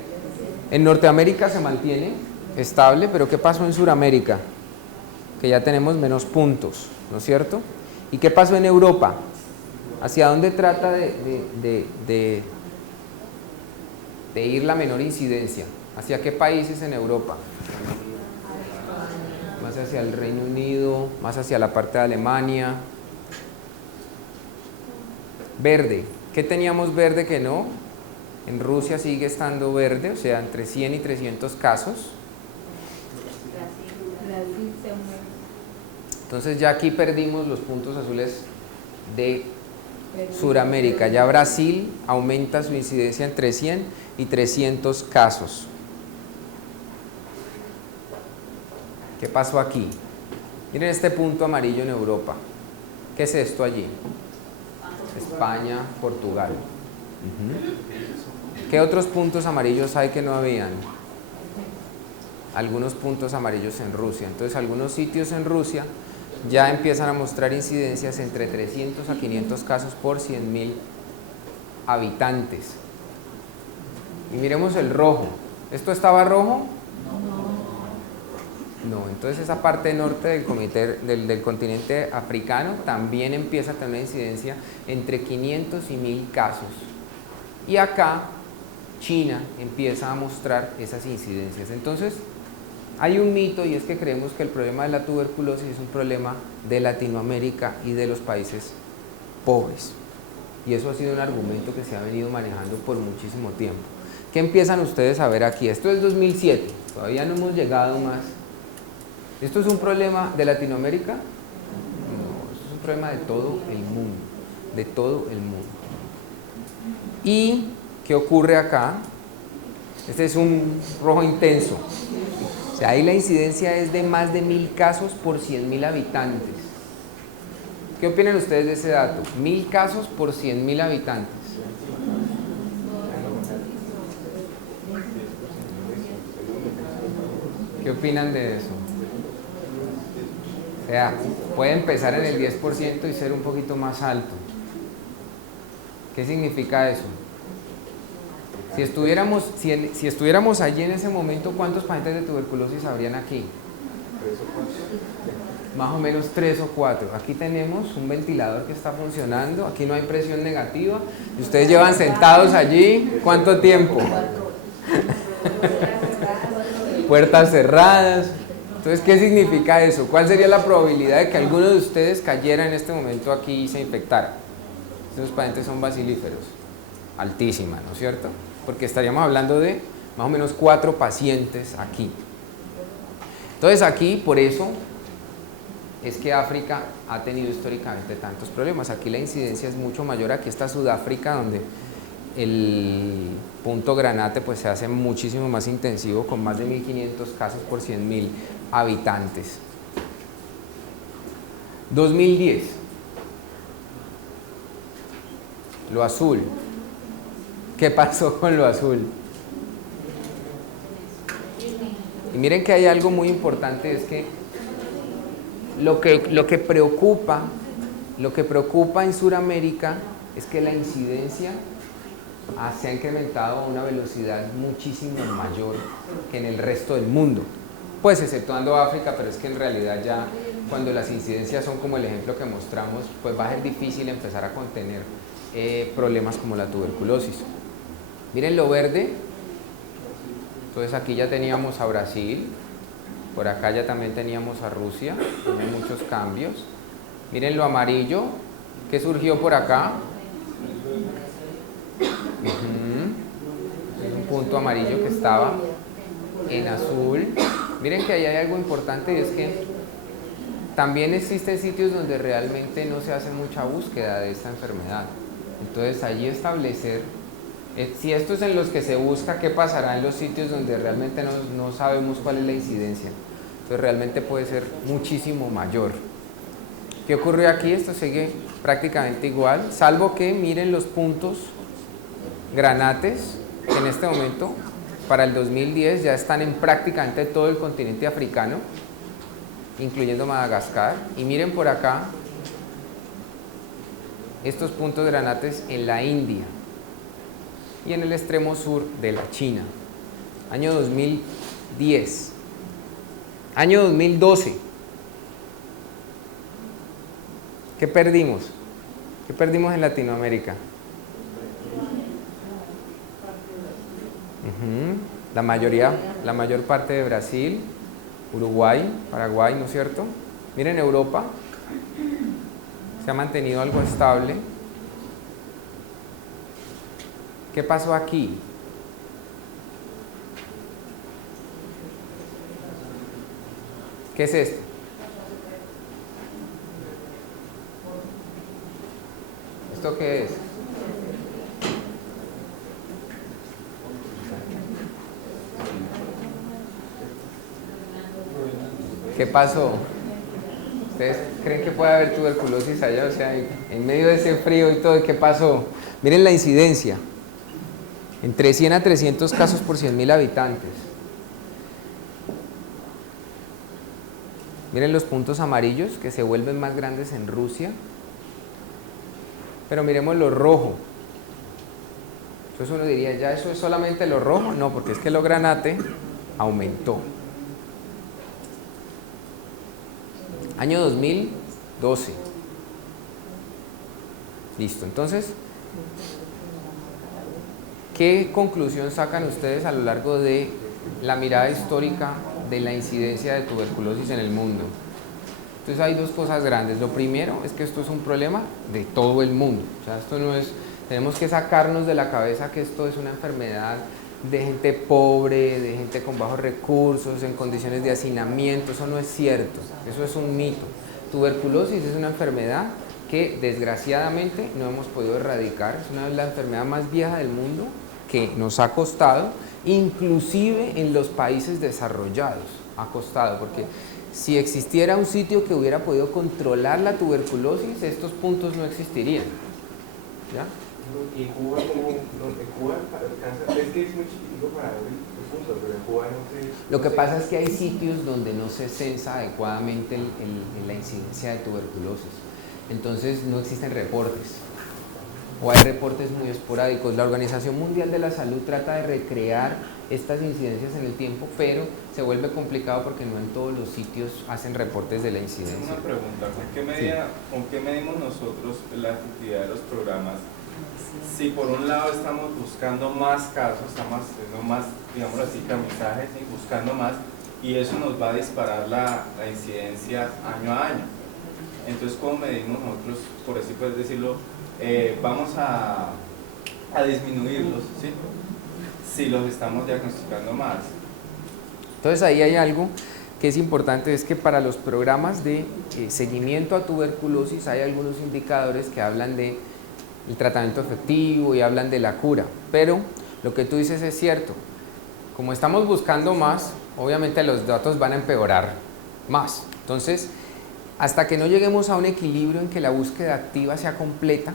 en Norteamérica se mantiene estable, pero ¿qué pasó en Sudamérica? Que ya tenemos menos puntos, ¿no es cierto? ¿Y qué pasó en Europa? ¿Hacia dónde trata de ir la menor incidencia? ¿Hacia qué países en Europa? Más hacia el Reino Unido, más hacia la parte de Alemania. Verde. ¿Qué teníamos verde que no? En Rusia sigue estando verde, o sea, entre 100 y 300 casos. Entonces ya aquí perdimos los puntos azules de Sudamérica. Ya Brasil aumenta su incidencia entre 100 y 300 casos. ¿Qué pasó aquí? Miren este punto amarillo en Europa. ¿Qué es esto allí? España, Portugal. ¿Qué otros puntos amarillos hay que no habían? Algunos puntos amarillos en Rusia. Entonces algunos sitios en Rusia ya empiezan a mostrar incidencias entre 300 a 500 casos por 100.000 habitantes. Y miremos el rojo. ¿Esto estaba rojo? No, entonces esa parte norte del continente africano también empieza a tener una incidencia entre 500 y 1.000 casos. Y acá China empieza a mostrar esas incidencias. Entonces, hay un mito y es que creemos que el problema de la tuberculosis es un problema de Latinoamérica y de los países pobres. Y eso ha sido un argumento que se ha venido manejando por muchísimo tiempo. ¿Qué empiezan ustedes a ver aquí? Esto es 2007, todavía no hemos llegado más. ¿Esto es un problema de Latinoamérica? No, esto es un problema de todo el mundo, de todo el mundo. ¿Y qué ocurre acá? Este es un rojo intenso. O sea, ahí la incidencia es de más de 1.000 casos por 100.000 habitantes. ¿Qué opinan ustedes de ese dato? 1.000 casos por 100.000 habitantes. ¿Qué opinan de eso? O sea, puede empezar en el 10% y ser un poquito más alto. ¿Qué significa eso? Si estuviéramos allí en ese momento, ¿cuántos pacientes de tuberculosis habrían aquí? 3 o 4. Más o menos 3 o 4. Aquí tenemos un ventilador que está funcionando, aquí no hay presión negativa, y ustedes llevan sentados allí, ¿cuánto tiempo? Puertas cerradas. Entonces, ¿qué significa eso? ¿Cuál sería la probabilidad de que alguno de ustedes cayera en este momento aquí y se infectara? Estos pacientes son bacilíferos. Altísima, ¿no es cierto? Porque estaríamos hablando de más o menos 4 pacientes aquí. Entonces aquí, por eso, es que África ha tenido históricamente tantos problemas. Aquí la incidencia es mucho mayor. Aquí está Sudáfrica, donde el punto Granate pues, se hace muchísimo más intensivo, con más de 1.500 casos por 100.000 habitantes. 2010. Lo azul. ¿Qué pasó con lo azul? Y miren que hay algo muy importante, es que lo que preocupa en Sudamérica es que la incidencia se ha incrementado a una velocidad muchísimo mayor que en el resto del mundo, pues exceptuando África, pero es que en realidad ya cuando las incidencias son como el ejemplo que mostramos, pues va a ser difícil empezar a contener problemas como la tuberculosis. Miren lo verde. Entonces aquí ya teníamos a Brasil, por acá ya también teníamos a Rusia, tiene muchos cambios. Miren lo amarillo, ¿qué surgió por acá? Es un punto amarillo que estaba en azul. Miren que ahí hay algo importante, y es que también existen sitios donde realmente no se hace mucha búsqueda de esta enfermedad. Entonces allí establecer, si esto es en los que se busca, ¿qué pasará en los sitios donde realmente no sabemos cuál es la incidencia? Entonces realmente puede ser muchísimo mayor. ¿Qué ocurrió aquí? Esto sigue prácticamente igual, salvo que miren los puntos granates, que en este momento, para el 2010, ya están en prácticamente todo el continente africano, incluyendo Madagascar. Y miren por acá, estos puntos granates en la India y en el extremo sur de la China. Año 2010. Año 2012. ¿Qué perdimos? ¿Qué perdimos en Latinoamérica? La mayor parte de Brasil, Uruguay, Paraguay, ¿no es cierto? Miren Europa, se ha mantenido algo estable. ¿Qué pasó aquí? ¿Qué es esto? ¿Esto qué es? ¿Qué pasó? ¿Ustedes creen que puede haber tuberculosis allá? O sea, en medio de ese frío y todo, ¿qué pasó? Miren la incidencia. Entre 100 a 300 casos por 100.000 habitantes. Miren los puntos amarillos que se vuelven más grandes en Rusia. Pero miremos lo rojo. Entonces uno diría, ¿ya eso es solamente lo rojo? No, porque es que lo granate aumentó. Año 2012. Listo, entonces, ¿qué conclusión sacan ustedes a lo largo de la mirada histórica de la incidencia de tuberculosis en el mundo? Entonces hay dos cosas grandes. Lo primero es que esto es un problema de todo el mundo. O sea, esto no es, tenemos que sacarnos de la cabeza que esto es una enfermedad de gente pobre, de gente con bajos recursos, en condiciones de hacinamiento. Eso no es cierto, eso es un mito. Tuberculosis es una enfermedad que desgraciadamente no hemos podido erradicar. Es la enfermedad más vieja del mundo, que nos ha costado, inclusive en los países desarrollados ha costado, porque si existiera un sitio que hubiera podido controlar la tuberculosis, estos puntos no existirían. ¿Ya? ¿Y en Cuba cómo? En Cuba alcanza? Es que es muy chiquitico para ver los puntos, pero en Cuba no sé. Lo que pasa es que hay sitios donde no se censa adecuadamente la incidencia de tuberculosis. Entonces no existen reportes. o hay reportes muy esporádicos. La Organización Mundial de la Salud trata de recrear estas incidencias en el tiempo, pero se vuelve complicado porque no en todos los sitios hacen reportes de la incidencia. Una pregunta, ¿con qué medimos nosotros la efectividad de los programas? Si por un lado estamos buscando más casos, estamos haciendo más, digamos así, camisajes y buscando más, y eso nos va a disparar la incidencia año a año. Entonces, ¿cómo medimos nosotros, por así poder decirlo, vamos a disminuirlos, ¿sí? Si los estamos diagnosticando más? Entonces ahí hay algo que es importante, es que para los programas de seguimiento a tuberculosis hay algunos indicadores que hablan de el tratamiento efectivo y hablan de la cura, pero lo que tú dices es cierto. Como estamos buscando más, obviamente los datos van a empeorar más. Entonces, hasta que no lleguemos a un equilibrio en que la búsqueda activa sea completa,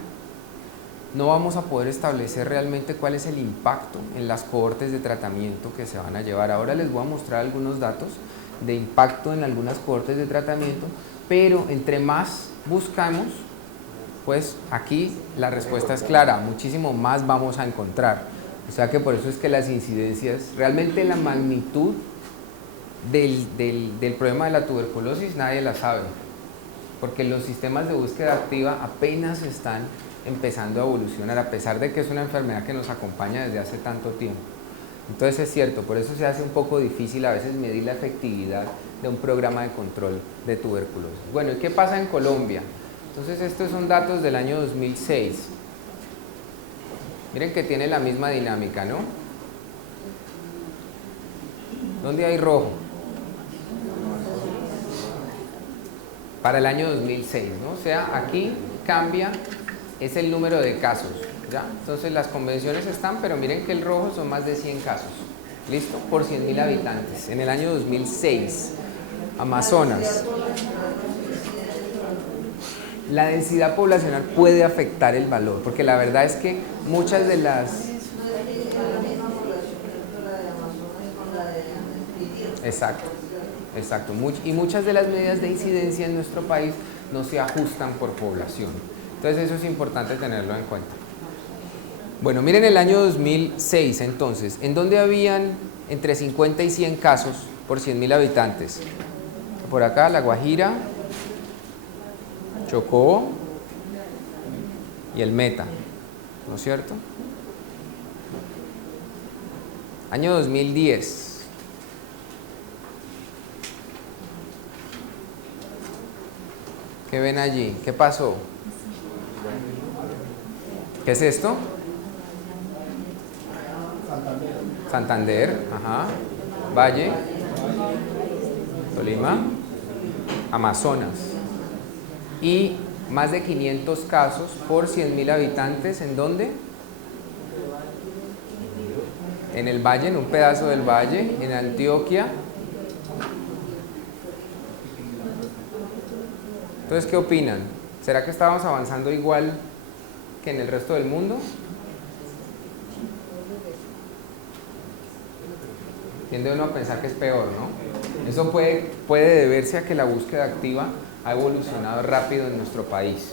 no vamos a poder establecer realmente cuál es el impacto en las cohortes de tratamiento que se van a llevar. Ahora les voy a mostrar algunos datos de impacto en algunas cohortes de tratamiento, pero entre más buscamos, pues aquí la respuesta es clara, muchísimo más vamos a encontrar. O sea que por eso es que las incidencias, realmente la magnitud del problema de la tuberculosis nadie la sabe, porque los sistemas de búsqueda activa apenas están empezando a evolucionar, a pesar de que es una enfermedad que nos acompaña desde hace tanto tiempo. Entonces es cierto, por eso se hace un poco difícil a veces medir la efectividad de un programa de control de tuberculosis. Bueno, ¿y qué pasa en Colombia? Entonces estos son datos del año 2006. Miren que tiene la misma dinámica, ¿no? ¿Dónde hay rojo? Para el año 2006, ¿no? O sea, aquí cambia, es el número de casos, ¿ya? Entonces las convenciones están, pero miren que el rojo son más de 100 casos, ¿listo? Por 100.000 habitantes. En el año 2006, Amazonas. La densidad poblacional puede afectar el valor, porque la verdad es que muchas de las... Exacto, exacto. Y muchas de las medidas de incidencia en nuestro país no se ajustan por población. Entonces eso es importante tenerlo en cuenta. Bueno, miren el año 2006 entonces, en donde habían entre 50 y 100 casos por 100.000 habitantes. Por acá, La Guajira, Chocó y el Meta, ¿no es cierto? Año 2010. ¿Qué ven allí? ¿Qué pasó? ¿Qué es esto? Santander, ajá. Valle, Tolima, Amazonas. Y más de 500 casos por 100.000 habitantes, ¿en dónde? En el Valle, en un pedazo del Valle, en Antioquia. Entonces, ¿qué opinan? ¿Será que estábamos avanzando igual que en el resto del mundo? Tiende uno a pensar que es peor, ¿no? Eso puede deberse a que la búsqueda activa ha evolucionado rápido en nuestro país.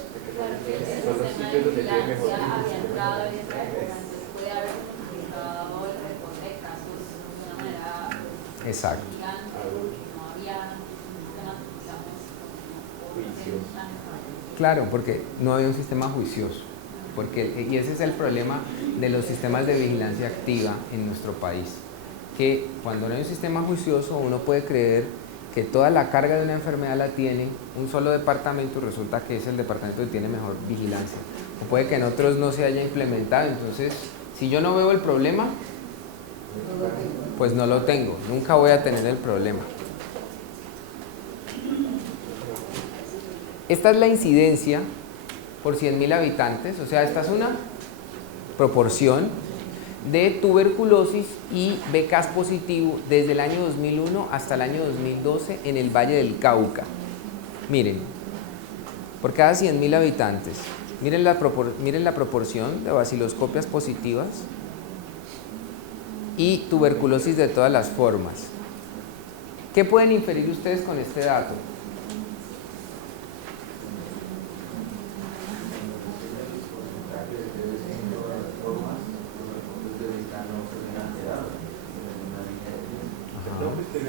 Son los sitios donde tiene mejor puede haber multiplicado el reporte de casos de una manera Exacto. gigante, no había Claro, porque no había un sistema juicioso, y ese es el problema de los sistemas de vigilancia activa en nuestro país, que cuando no hay un sistema juicioso uno puede creer que toda la carga de una enfermedad la tiene un solo departamento y resulta que es el departamento que tiene mejor vigilancia. O puede que en otros no se haya implementado, entonces si yo no veo el problema, pues no lo tengo, nunca voy a tener el problema. Esta es la incidencia por 100.000 habitantes, o sea, esta es una proporción de tuberculosis y BCAS positivo desde el año 2001 hasta el año 2012 en el Valle del Cauca. Miren, por cada 100.000 habitantes, miren la proporción de baciloscopias positivas y tuberculosis de todas las formas. ¿Qué pueden inferir ustedes con este dato?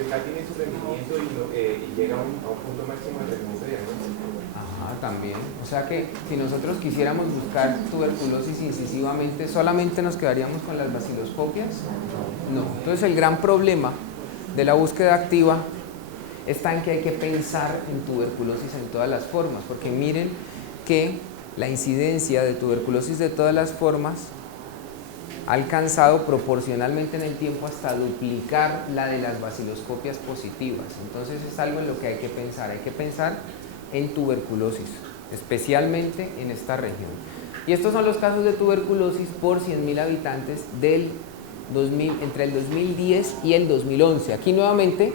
está tiene su rendimiento y llega a un punto máximo de rendimiento diagnóstico. Ajá, también. O sea que si nosotros quisiéramos buscar tuberculosis incisivamente, ¿solamente nos quedaríamos con las baciloscopias? No. Entonces el gran problema de la búsqueda activa está en que hay que pensar en tuberculosis en todas las formas, porque miren que la incidencia de tuberculosis de todas las formas ha alcanzado proporcionalmente en el tiempo hasta duplicar la de las baciloscopias positivas. Entonces es algo en lo que hay que pensar en tuberculosis, especialmente en esta región. Y estos son los casos de tuberculosis por 100.000 habitantes entre el 2010 y el 2011. Aquí nuevamente,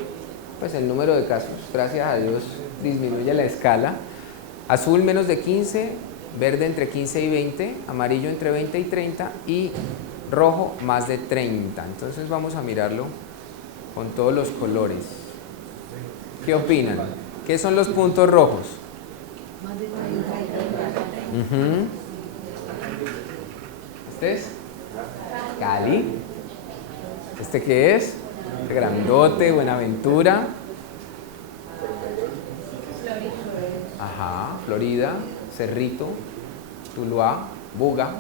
pues el número de casos, gracias a Dios, disminuye la escala. Azul menos de 15, verde entre 15 y 20, amarillo entre 20 y 30 y rojo más de 30. Entonces vamos a mirarlo con todos los colores. ¿Qué opinan? ¿Qué son los puntos rojos? ¿Este es? Cali. ¿Este qué es? Grandote, Buenaventura. Ajá, Florida, Cerrito, Tuluá, Buga,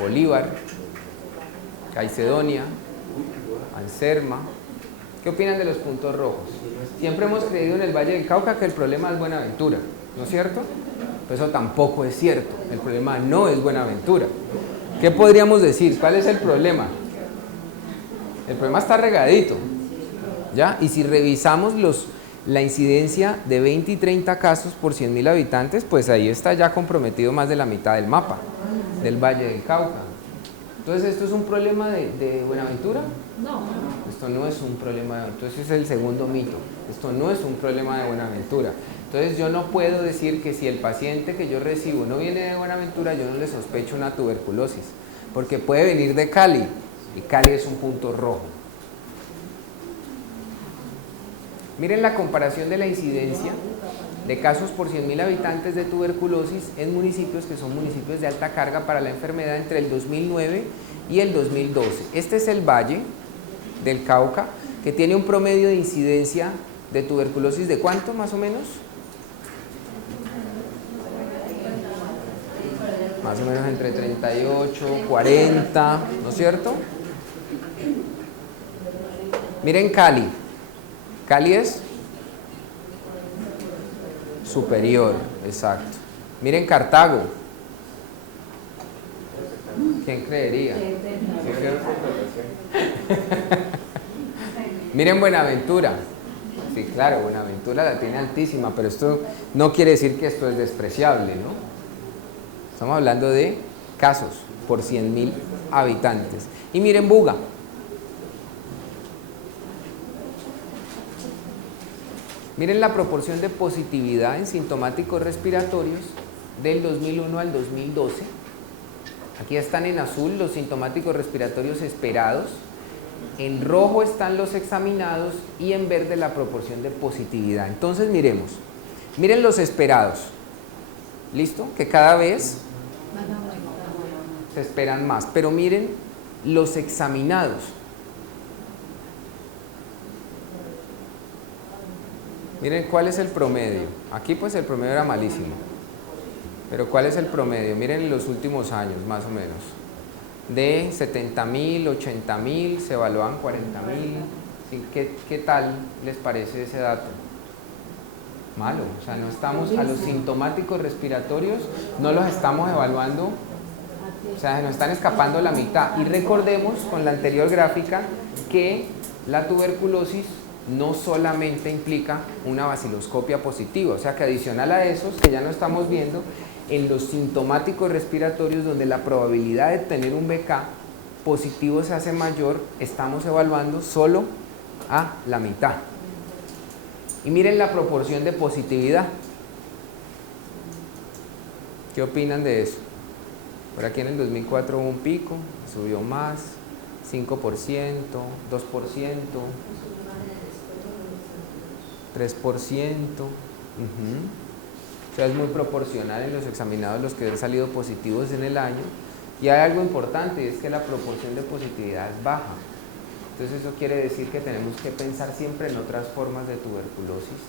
Bolívar, Caicedonia, Anserma. ¿Qué opinan de los puntos rojos? Siempre hemos creído en el Valle del Cauca que el problema es Buenaventura, ¿no es cierto? Pero eso tampoco es cierto, el problema no es Buenaventura. ¿Qué podríamos decir? ¿Cuál es el problema? El problema está regadito, ¿ya? Y si revisamos la incidencia de 20 y 30 casos por 100.000 habitantes, pues ahí está ya comprometido más de la mitad del mapa del Valle del Cauca. Entonces, ¿esto es un problema de Buenaventura? No. Esto no es un problema, entonces es el segundo mito. Esto no es un problema de Buenaventura. Entonces yo no puedo decir que si el paciente que yo recibo no viene de Buenaventura, yo no le sospecho una tuberculosis, porque puede venir de Cali, y Cali es un punto rojo. Miren la comparación de la incidencia de casos por 100.000 habitantes de tuberculosis en municipios que son municipios de alta carga para la enfermedad entre el 2009 y el 2012. Este es el Valle del Cauca, que tiene un promedio de incidencia de tuberculosis de ¿cuánto más o menos? Más o menos entre 38, 40, ¿no es cierto? Miren Cali. Cali es superior, exacto. Miren Cartago. ¿Quién creería? Miren Buenaventura. Sí, claro, Buenaventura la tiene altísima, pero esto no quiere decir que esto es despreciable, ¿no? Estamos hablando de casos por 100.000 habitantes. Y miren Buga. Miren la proporción de positividad en sintomáticos respiratorios del 2001 al 2012. Aquí están en azul los sintomáticos respiratorios esperados, en rojo están los examinados y en verde la proporción de positividad. Entonces miremos, miren los esperados, ¿listo? Que cada vez se esperan más, pero miren los examinados. Miren cuál es el promedio. Aquí pues el promedio era malísimo. Pero ¿cuál es el promedio? Miren los últimos años, más o menos. De 70.000, 80.000, se evalúan 40.000. ¿Qué tal les parece ese dato? Malo. O sea, no estamos a los sintomáticos respiratorios, no los estamos evaluando. O sea, se nos están escapando la mitad. Y recordemos con la anterior gráfica que la tuberculosis no solamente implica una baciloscopia positiva, o sea que adicional a esos que ya no estamos viendo, en los sintomáticos respiratorios donde la probabilidad de tener un BK positivo se hace mayor, estamos evaluando solo a la mitad. Y miren la proporción de positividad. ¿Qué opinan de eso? Por aquí en el 2004 hubo un pico, subió más, 5%, 2%, 3%. O sea, es muy proporcional en los examinados los que han salido positivos en el año. Y hay algo importante, y es que la proporción de positividad es baja. Entonces eso quiere decir que tenemos que pensar siempre en otras formas de tuberculosis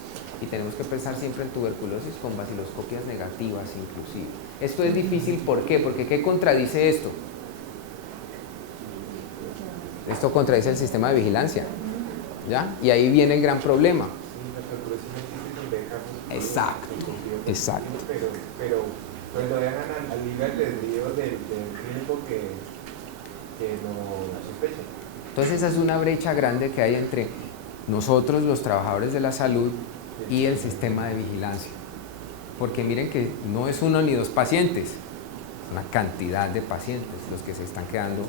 y tenemos que pensar siempre en tuberculosis con baciloscopias negativas inclusive. Esto es difícil, ¿por qué? Porque ¿qué contradice esto? Esto contradice el sistema de vigilancia, ¿ya? Y ahí viene el gran problema. Exacto, exacto. Pero cuando dejan al libre albedrío del clínico que no sospecha. Entonces esa es una brecha grande que hay entre nosotros, los trabajadores de la salud, y el sistema de vigilancia. Porque miren que no es uno ni dos pacientes, es una cantidad de pacientes los que se están quedando,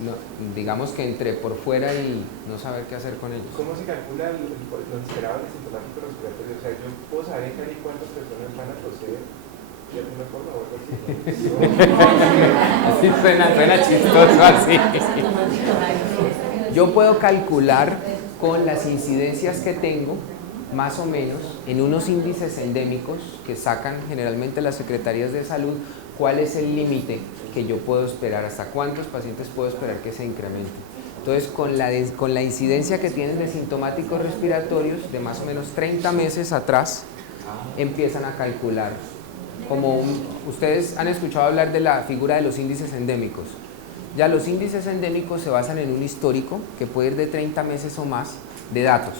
no, digamos que entre por fuera y no saber qué hacer con ellos. ¿Cómo se calcula lo esperado del sintomático respiratorio? O sea, yo puedo saber en Cali cuántas personas van a proceder de alguna forma o algo así, ¿no? Así suena chistoso así. Yo puedo calcular con las incidencias que tengo, más o menos, en unos índices endémicos que sacan generalmente las secretarías de salud, cuál es el límite que yo puedo esperar, hasta cuántos pacientes puedo esperar que se incremente. Entonces, con la incidencia que tienen de sintomáticos respiratorios, de más o menos 30 meses atrás, empiezan a calcular. Ustedes han escuchado hablar de la figura de los índices endémicos. Ya los índices endémicos se basan en un histórico que puede ir de 30 meses o más de datos.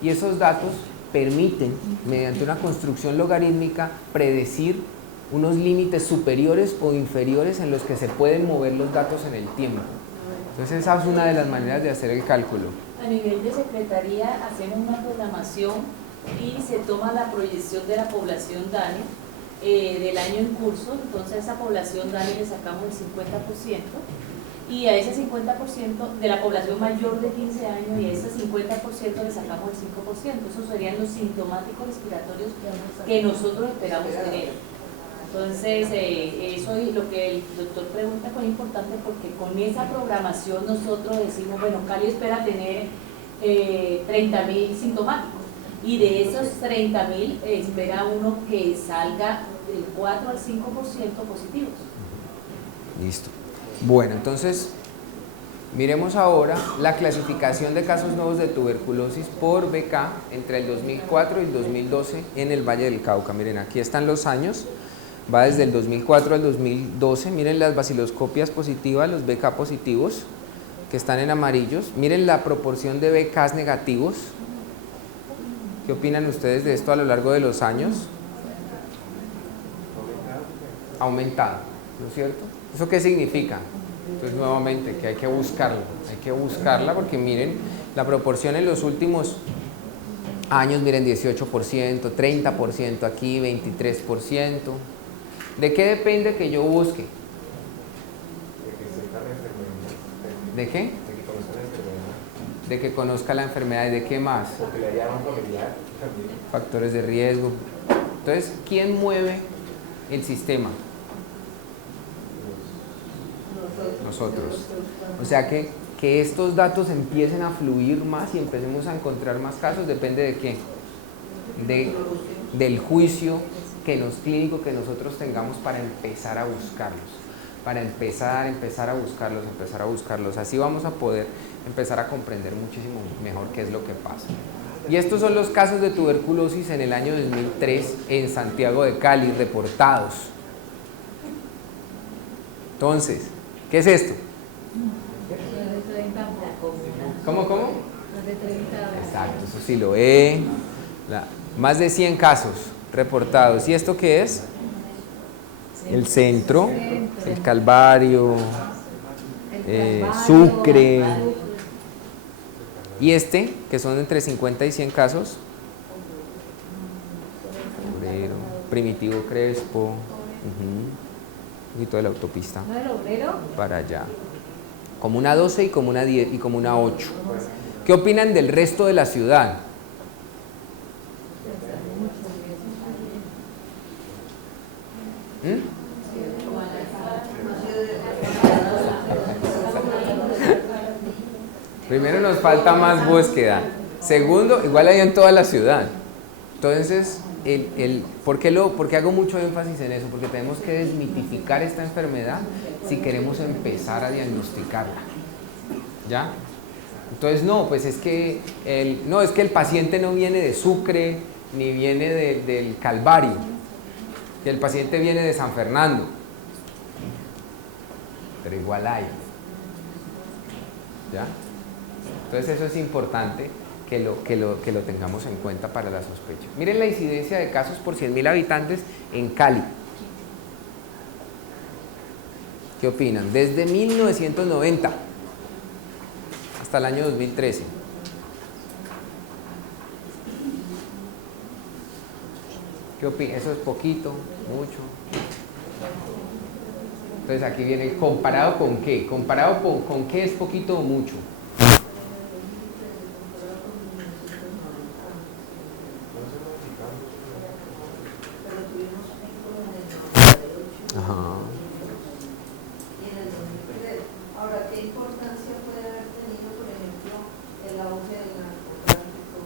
Y esos datos permiten, mediante una construcción logarítmica, predecir unos límites superiores o inferiores en los que se pueden mover los datos en el tiempo. Entonces esa es una de las maneras de hacer el cálculo. A nivel de secretaría hacemos una programación y se toma la proyección de la población DANE del año en curso. Entonces a esa población DANE le sacamos el 50% y a ese 50% de la población mayor de 15 años y a ese 50% le sacamos el 5%. Esos serían los sintomáticos respiratorios que nosotros esperamos tener. Entonces, eso es lo que el doctor pregunta, es importante porque con esa programación nosotros decimos, bueno, Cali espera tener 30.000 sintomáticos y de esos 30.000 espera uno que salga del 4 al 5% positivos. Listo. Bueno, entonces, miremos ahora la clasificación de casos nuevos de tuberculosis por BK entre el 2004 y el 2012 en el Valle del Cauca. Miren, aquí están los años. Va desde el 2004 al 2012, miren las baciloscopias positivas, los BK positivos, que están en amarillos. Miren la proporción de BKs negativos. ¿Qué opinan ustedes de esto a lo largo de los años? Aumentado, ¿no es cierto? ¿Eso qué significa? Entonces, nuevamente, que hay que buscarla porque miren, la proporción en los últimos años, miren, 18%, 30% aquí, 23%. ¿De qué depende que yo busque? ¿De qué? De que conozca la enfermedad. ¿Y de qué más? Porque le haya un familiar también. Factores de riesgo. Entonces, ¿quién mueve el sistema? Nosotros. O sea que estos datos empiecen a fluir más y empecemos a encontrar más casos, depende de qué? Del juicio clínico que nosotros tengamos para empezar a buscarlos, para empezar a buscarlos. Así vamos a poder empezar a comprender muchísimo mejor qué es lo que pasa. Y estos son los casos de tuberculosis en el año 2003 en Santiago de Cali reportados. Entonces, ¿qué es esto? ¿Cómo? Exacto, eso sí lo ve. Más de 100 casos reportados. ¿Y esto qué es? El Centro, el Calvario, Sucre. Y este, que son entre 50 y 100 casos. Obrero, Primitivo Crespo. Un poquito de la autopista. Para allá. Comuna 12 y Comuna 10 y Comuna 8. ¿Qué opinan del resto de la ciudad? Primero nos falta más búsqueda. Segundo, igual hay en toda la ciudad. Entonces, ¿por qué hago mucho énfasis en eso? Porque tenemos que desmitificar esta enfermedad si queremos empezar a diagnosticarla. ¿Ya? Entonces, no, pues es que el paciente no viene de Sucre ni viene del Calvario, que el paciente viene de San Fernando, pero igual hay, ¿ya? Entonces eso es importante que lo tengamos en cuenta para la sospecha. Miren la incidencia de casos por 100.000 habitantes en Cali. ¿Qué opinan? Desde 1990 hasta el año 2013. ¿Qué opinan? ¿Eso es poquito? ¿Mucho? Entonces aquí viene, ¿comparado con qué? ¿Comparado con qué es poquito o mucho? Ajá. Y en el 2003. Ahora, ¿qué importancia puede haber tenido, por ejemplo, el auge del narcotráfico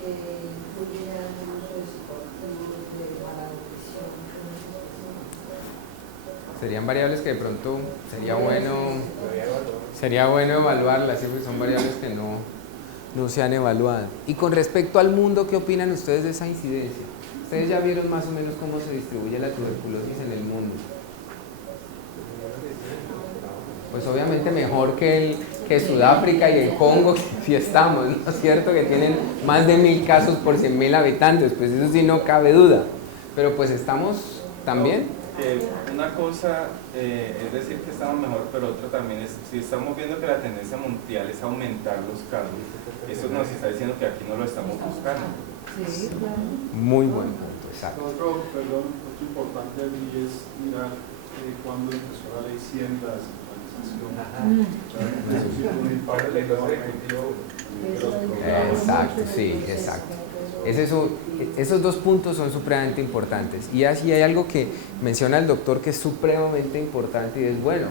que influye en el uso de psicóticos, de mala nutrición? Serían variables que de pronto sería bueno evaluarlas, ¿sí? Porque son variables que no se han evaluado. Y con respecto al mundo, ¿qué opinan ustedes de esa incidencia? Ustedes ya vieron más o menos cómo se distribuye la tuberculosis en el mundo. Pues obviamente mejor que Sudáfrica y el Congo, que sí estamos, ¿no es cierto? Que tienen más de 1.000 casos por 100.000 habitantes, pues eso sí no cabe duda. Pero pues estamos también. Una cosa es decir que estamos mejor, pero otra también es, si estamos viendo que la tendencia mundial es aumentar los casos, eso nos está diciendo que aquí no lo estamos buscando. Sí, claro. Muy buen punto, exacto. Otro importante allí es mirar cuándo empezó la ley 100, la descentralización. Eso sí fue un impacto enorme. Exacto, sí, exacto. Esos dos puntos son supremamente importantes. Y así hay algo que menciona el doctor que es supremamente importante y es, bueno,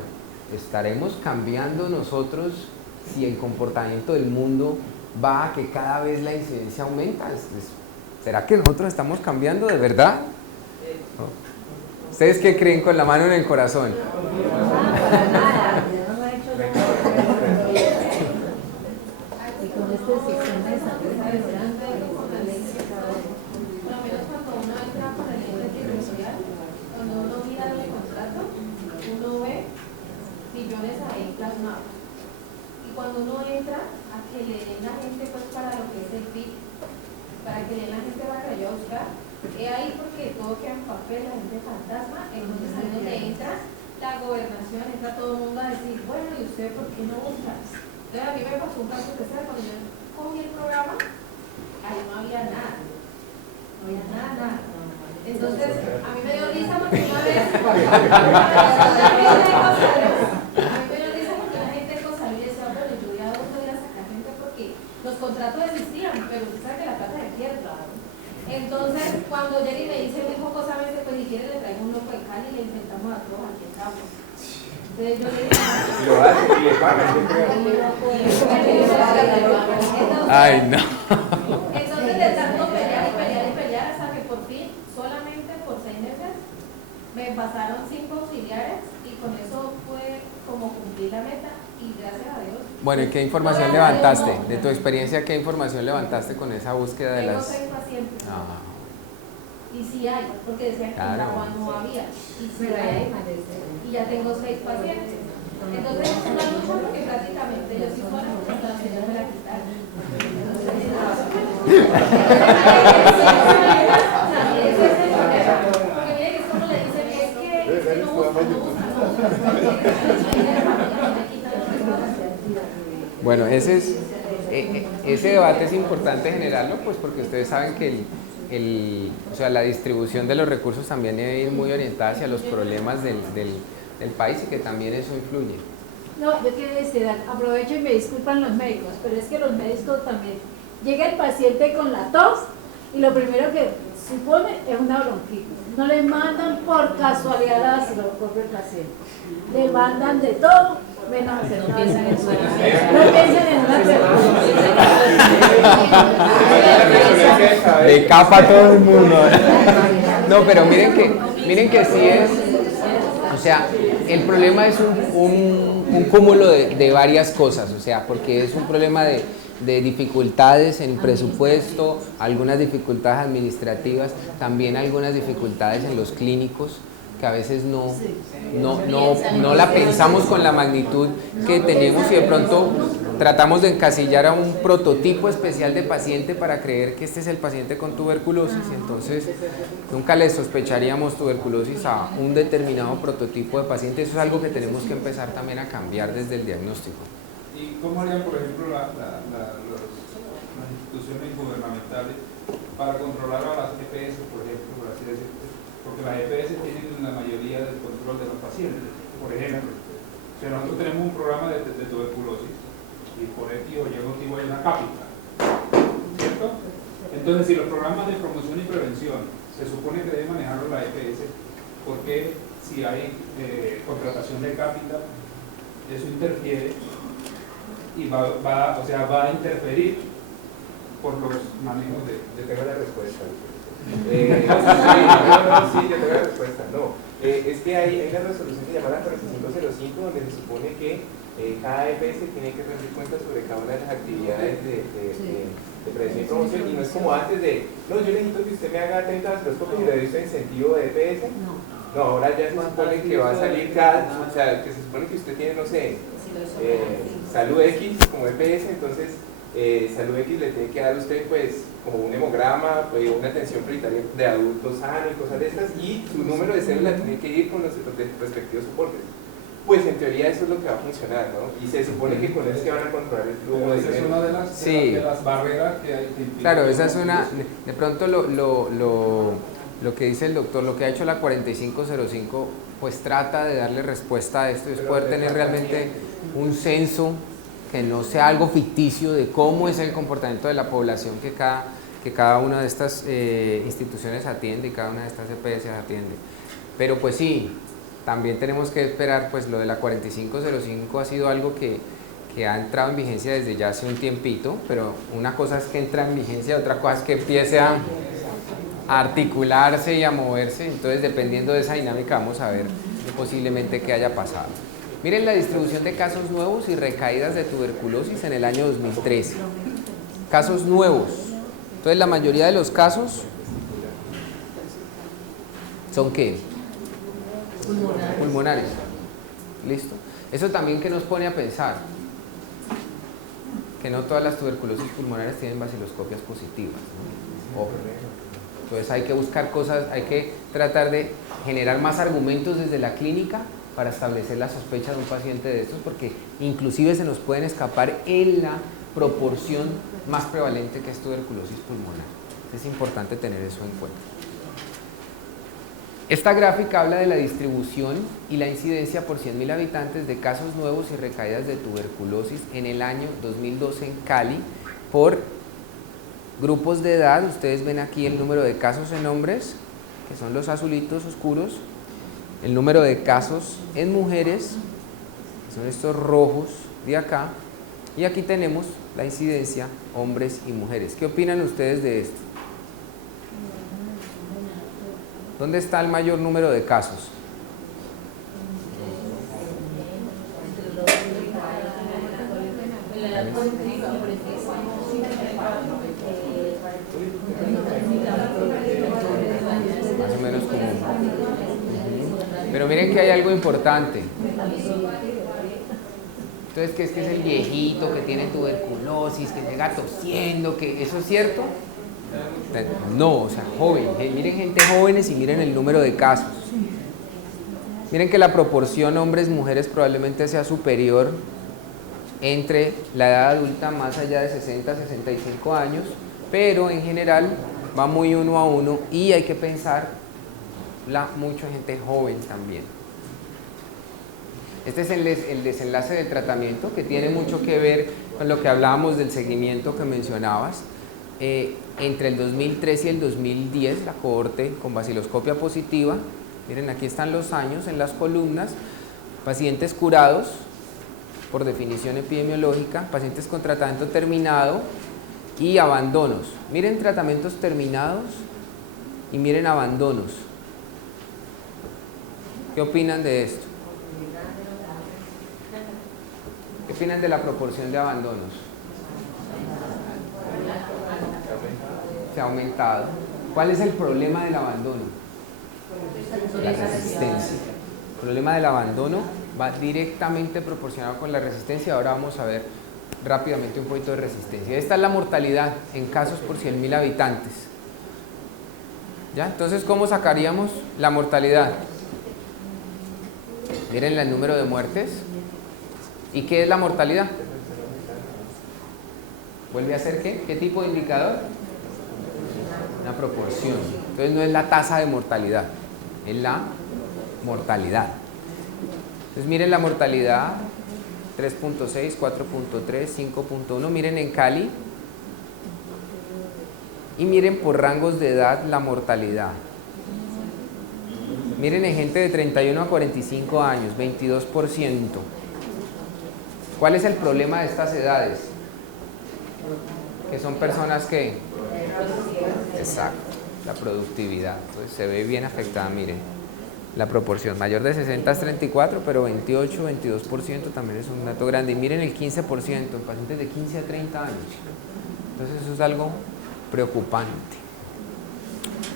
estaremos cambiando nosotros si el comportamiento del mundo va a que cada vez la incidencia aumenta. ¿Será que nosotros estamos cambiando de verdad? ¿No? ¿Ustedes qué creen con la mano en el corazón? Para nada, ya no lo ha hecho nada. Y con este sistema de salud mejorando, con la ley que cada vez. Por lo menos cuando uno entra por el ente territorial, cuando uno mira el contrato, uno ve millones ahí plasmados. Y cuando uno entra a que le den la gente pues para lo que es el PIB, para que le den la gente va a ir a buscar, es ahí porque todo queda en papel, la gente fantasma, entonces ahí donde entra la gobernación, entra todo el mundo a decir, bueno, ¿y usted por qué no busca? Entonces a mí me pasó un caso especial cuando yo cogí el programa, ahí no había nada. No había nada. Entonces, a mí me dio risa porque una vez, a mí me dio risa porque la gente de Cosalí decía, bueno, yo ya dónde voy a sacar gente porque los contratos existían, pero usted sabe que la plata se pierde, ¿no? Entonces, cuando Jerry me dice, dijo cosas, pues si quiere le traigo un loco de Cali y le inventamos a todos aquí estamos. Entonces yo le dije, Lo hace y le pagan. Ay, no. entonces de tanto pelear y pelear hasta que por fin, solamente por 6 meses, me pasaron 5 auxiliares y con eso pude como cumplir la meta y gracias a Dios. Bueno, ¿y qué información levantaste? De tu experiencia, ¿qué información levantaste con esa búsqueda de Tengo las...? 6 pacientes. Ah, Y sí hay, porque decían que Claro. en Agua no había. Y sí Pero hay. ahí parece. Y ya tengo 6 pacientes. Entonces es una lucha porque prácticamente yo sí sola porque hasta la señora me la quitaron. Porque mire que es como le dicen, es que no buscan, no buscan. bueno, ese debate es importante generarlo, pues porque ustedes saben que o sea, la distribución de los recursos también debe ir muy orientada hacia los problemas del país y que también eso influye. No, yo quiero decir, aprovecho y me disculpan los médicos, pero es que los médicos también, llega el paciente con la tos y lo primero que supone es una bronquitis. No le mandan por casualidad la vacilocopia al paciente, le mandan de todo menos hacer una vacilocopia. No piensan en una pregunta. De capa todo el mundo. No, pero miren que sí es, o sea, el problema es un cúmulo de varias cosas, o sea, porque es un problema de dificultades en presupuesto, algunas dificultades administrativas, también algunas dificultades en los clínicos, que a veces no la pensamos con la magnitud que tenemos y de pronto tratamos de encasillar a un prototipo especial de paciente para creer que este es el paciente con tuberculosis y entonces nunca le sospecharíamos tuberculosis a un determinado prototipo de paciente. Eso es algo que tenemos que empezar también a cambiar desde el diagnóstico. ¿Y cómo harían, por ejemplo, las instituciones gubernamentales para controlar a las EPS, por ejemplo, por así decirlo? Porque las EPS tienen la mayoría del control de los pacientes. Por ejemplo, si nosotros tenemos un programa de tuberculosis y por X o Y motivo hay una cápita, ¿cierto? Entonces, si los programas de promoción y prevención se supone que debe manejarlo la EPS, ¿por qué si hay contratación de cápita, eso interfiere y va a interferir por los manejos de... Yo tengo la respuesta. Sí, yo tengo la respuesta. No, es que hay una resolución que se llama la 4505 donde se supone que cada EPS tiene que rendir cuentas sobre cada una de las actividades de prevención y promoción, y no es como antes de, no, yo necesito que usted me haga 30 gastroscopias y le doy usted incentivo de EPS. No, ahora ya se supone que va a salir o sea, que se supone que usted tiene, no sé, salud X como EPS, entonces salud X le tiene que dar a usted pues como un hemograma, pues, una atención prioritaria de adultos sanos y cosas de estas, y su número de células tiene que ir con los respectivos soportes. Pues en teoría eso es lo que va a funcionar, ¿no? Y se supone que con eso es que van a controlar el flujo de esa es una de las barreras que hay que impedir. Claro, esa es una, de pronto lo que dice el doctor, lo que ha hecho la 4505, pues trata de darle respuesta a esto, es poder tener realmente un censo que no sea algo ficticio de cómo es el comportamiento de la población que cada una de estas instituciones atiende y cada una de estas EPS atiende. Pero pues sí, también tenemos que esperar, pues lo de la 4505 ha sido algo que ha entrado en vigencia desde ya hace un tiempito, pero una cosa es que entra en vigencia, otra cosa es que empiece a articularse y a moverse, entonces dependiendo de esa dinámica vamos a ver posiblemente qué haya pasado. Miren la distribución de casos nuevos y recaídas de tuberculosis en el año 2013. Casos nuevos. Entonces la mayoría de los casos son ¿qué? Pulmonares. ¿Listo? Eso también que nos pone a pensar que no todas las tuberculosis pulmonares tienen baciloscopias positivas, ¿no? Ojo. Entonces hay que buscar cosas, hay que tratar de generar más argumentos desde la clínica para establecer la sospecha de un paciente de estos, porque inclusive se nos pueden escapar en la proporción más prevalente que es tuberculosis pulmonar. Es importante tener eso en cuenta. Esta gráfica habla de la distribución y la incidencia por 100.000 habitantes de casos nuevos y recaídas de tuberculosis en el año 2012 en Cali por grupos de edad. Ustedes ven aquí el número de casos en hombres, que son los azulitos oscuros, el número de casos en mujeres, que son estos rojos de acá, y aquí tenemos la incidencia hombres y mujeres. ¿Qué opinan ustedes de esto? ¿Dónde está el mayor número de casos? Más o menos común. Pero miren que hay algo importante. Entonces, ¿qué es que es el viejito que tiene tuberculosis, que llega tosiendo, que eso es cierto? No, o sea, joven. Miren gente jóvenes y miren el número de casos. Miren que la proporción hombres-mujeres probablemente sea superior entre la edad adulta más allá de 60 a 65 años, pero en general va muy 1 a 1 y hay que pensar mucha gente joven también. Este es el desenlace del tratamiento, que tiene mucho que ver con lo que hablábamos del seguimiento que mencionabas. Entre el 2013 y el 2010, la cohorte con baciloscopia positiva, miren aquí están los años en las columnas, pacientes curados por definición epidemiológica, pacientes con tratamiento terminado y abandonos. Miren tratamientos terminados y miren abandonos. ¿Qué opinan de esto? ¿Qué opinan de la proporción de abandonos? Se ha aumentado. ¿Cuál es el problema del abandono? La resistencia. El problema del abandono va directamente proporcionado con la resistencia. Ahora vamos a ver rápidamente un poquito de resistencia. Esta es la mortalidad en casos por 100.000 habitantes. ¿Ya? Entonces, ¿cómo sacaríamos la mortalidad? Miren el número de muertes. ¿Y qué es la mortalidad? ¿Vuelve a ser qué? ¿Qué tipo de indicador? Una proporción. Entonces no es la tasa de mortalidad, es la mortalidad. Entonces miren la mortalidad, 3.6, 4.3, 5.1. Miren en Cali. Y miren por rangos de edad la mortalidad. Miren en gente de 31 a 45 años, 22%. ¿Cuál es el problema de estas edades? Que son personas que... Exacto, la productividad. Entonces se ve bien afectada, miren. La proporción mayor de 60 es 34, pero 28, 22% también es un dato grande. Y miren el 15% en pacientes de 15 a 30 años. Entonces eso es algo preocupante.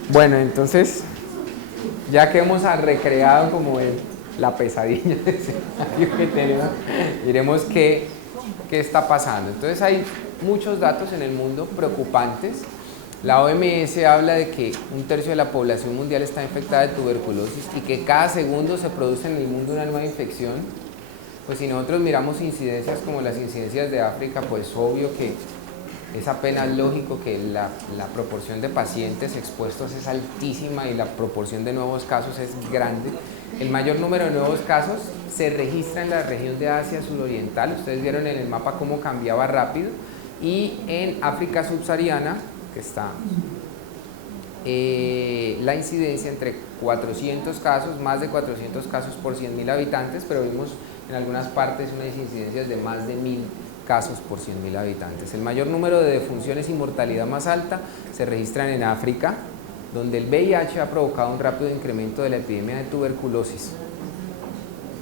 Bueno, entonces, ya que hemos recreado como la pesadilla de escenario que tenemos, miremos qué está pasando. Entonces hay muchos datos en el mundo preocupantes. La OMS habla de que 1/3 de la población mundial está infectada de tuberculosis y que cada segundo se produce en el mundo una nueva infección. Pues si nosotros miramos incidencias como las incidencias de África, pues obvio que es apenas lógico que la proporción de pacientes expuestos es altísima y la proporción de nuevos casos es grande. El mayor número de nuevos casos se registra en la región de Asia Sudoriental. Ustedes vieron en el mapa cómo cambiaba rápido. Y en África subsahariana, que está la incidencia entre 400 casos, más de 400 casos por 100.000 habitantes, pero vimos en algunas partes unas incidencias de más de 1.000 casos por 100.000 habitantes. El mayor número de defunciones y mortalidad más alta se registran en África, donde el VIH ha provocado un rápido incremento de la epidemia de tuberculosis.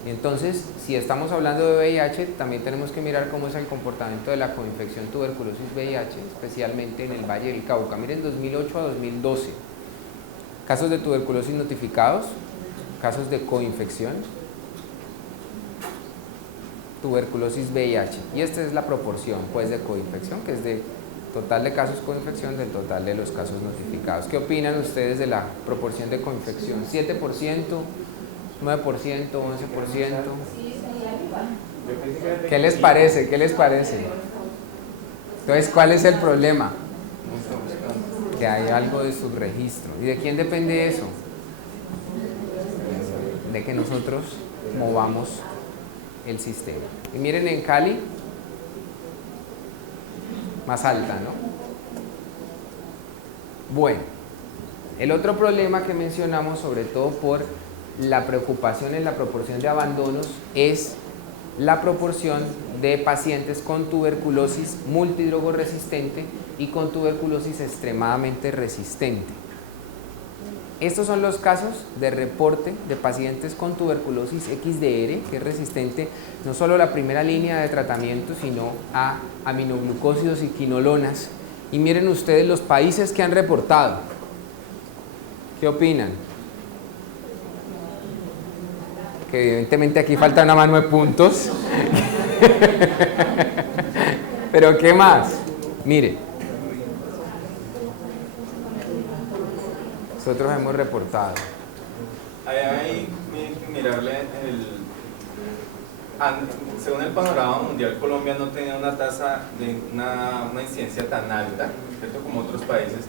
Entonces, si estamos hablando de VIH, también tenemos que mirar cómo es el comportamiento de la coinfección tuberculosis-VIH, especialmente en el Valle del Cauca. Miren, 2008 a 2012, casos de tuberculosis notificados, casos de coinfección, tuberculosis VIH. Y esta es la proporción, pues, de coinfección, que es de total de casos con infección del total de los casos notificados. ¿Qué opinan ustedes de la proporción de coinfección? ¿7%? 9%, 11%. ¿Qué les parece? ¿Qué les parece? Entonces, ¿cuál es el problema? Que hay algo de subregistro. ¿Y de quién depende eso? De que nosotros movamos el sistema. Y miren en Cali, más alta, ¿no? Bueno, el otro problema que mencionamos, sobre todo por la preocupación en la proporción de abandonos, es la proporción de pacientes con tuberculosis multidrogoresistente y con tuberculosis extremadamente resistente. Estos son los casos de reporte de pacientes con tuberculosis XDR, que es resistente no solo a la primera línea de tratamiento, sino a aminoglucósidos y quinolonas. Y miren ustedes los países que han reportado. ¿Qué opinan? Que evidentemente aquí falta una mano de puntos. Pero ¿qué más? Mire, nosotros hemos reportado. Ahí hay que mirarle según el panorama mundial, Colombia no tenía una tasa de una incidencia tan alta, ¿cierto?, como otros países,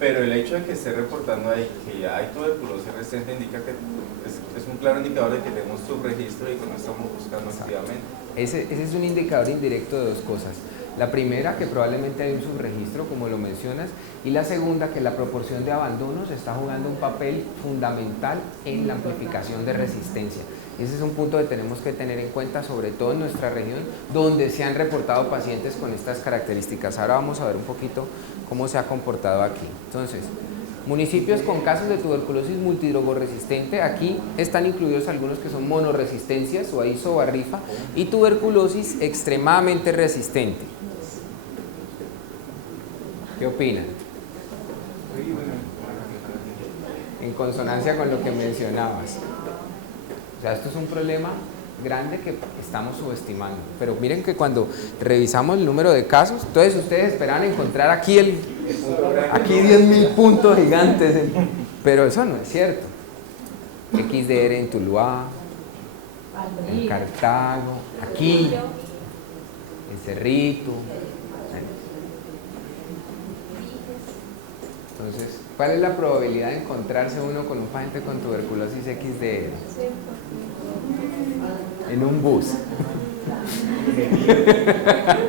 pero el hecho de que esté reportando ahí que hay tuberculosis resistente indica que es un claro indicador de que tenemos subregistro y que no estamos buscando activamente. Ese es un indicador indirecto de dos cosas. La primera, que probablemente hay un subregistro, como lo mencionas, y la segunda, que la proporción de abandonos está jugando un papel fundamental en la amplificación de resistencia. Ese es un punto que tenemos que tener en cuenta, sobre todo en nuestra región, donde se han reportado pacientes con estas características. Ahora vamos a ver un poquito cómo se ha comportado aquí. Entonces, Municipios con casos de tuberculosis multidrogoresistente, aquí están incluidos algunos que son monoresistencias o isobarrifa y tuberculosis extremadamente resistente. ¿Qué opinan? En consonancia con lo que mencionabas. O sea, esto es un problema grande que estamos subestimando. Pero miren que cuando revisamos el número de casos, entonces ustedes esperaban encontrar aquí 10.000 puntos gigantes, pero eso no es cierto. XDR en Tuluá, en Cartago, aquí, en Cerrito. Entonces, ¿cuál es la probabilidad de encontrarse uno con un paciente con tuberculosis XDR? En un bus.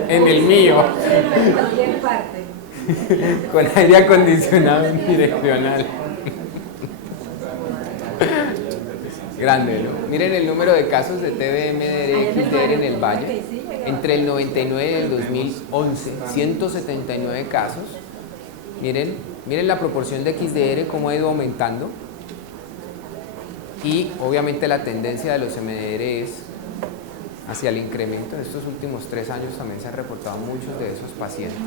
En el mío. Con aire acondicionado unidireccional. Grande, ¿no? Miren el número de casos de TB, MDR, XDR en el Valle. Entre el 99 y el 2011, 179 casos. Miren la proporción de XDR cómo ha ido aumentando. Y obviamente la tendencia de los MDR es hacia el incremento. En estos últimos 3 años también se han reportado muchos de esos pacientes.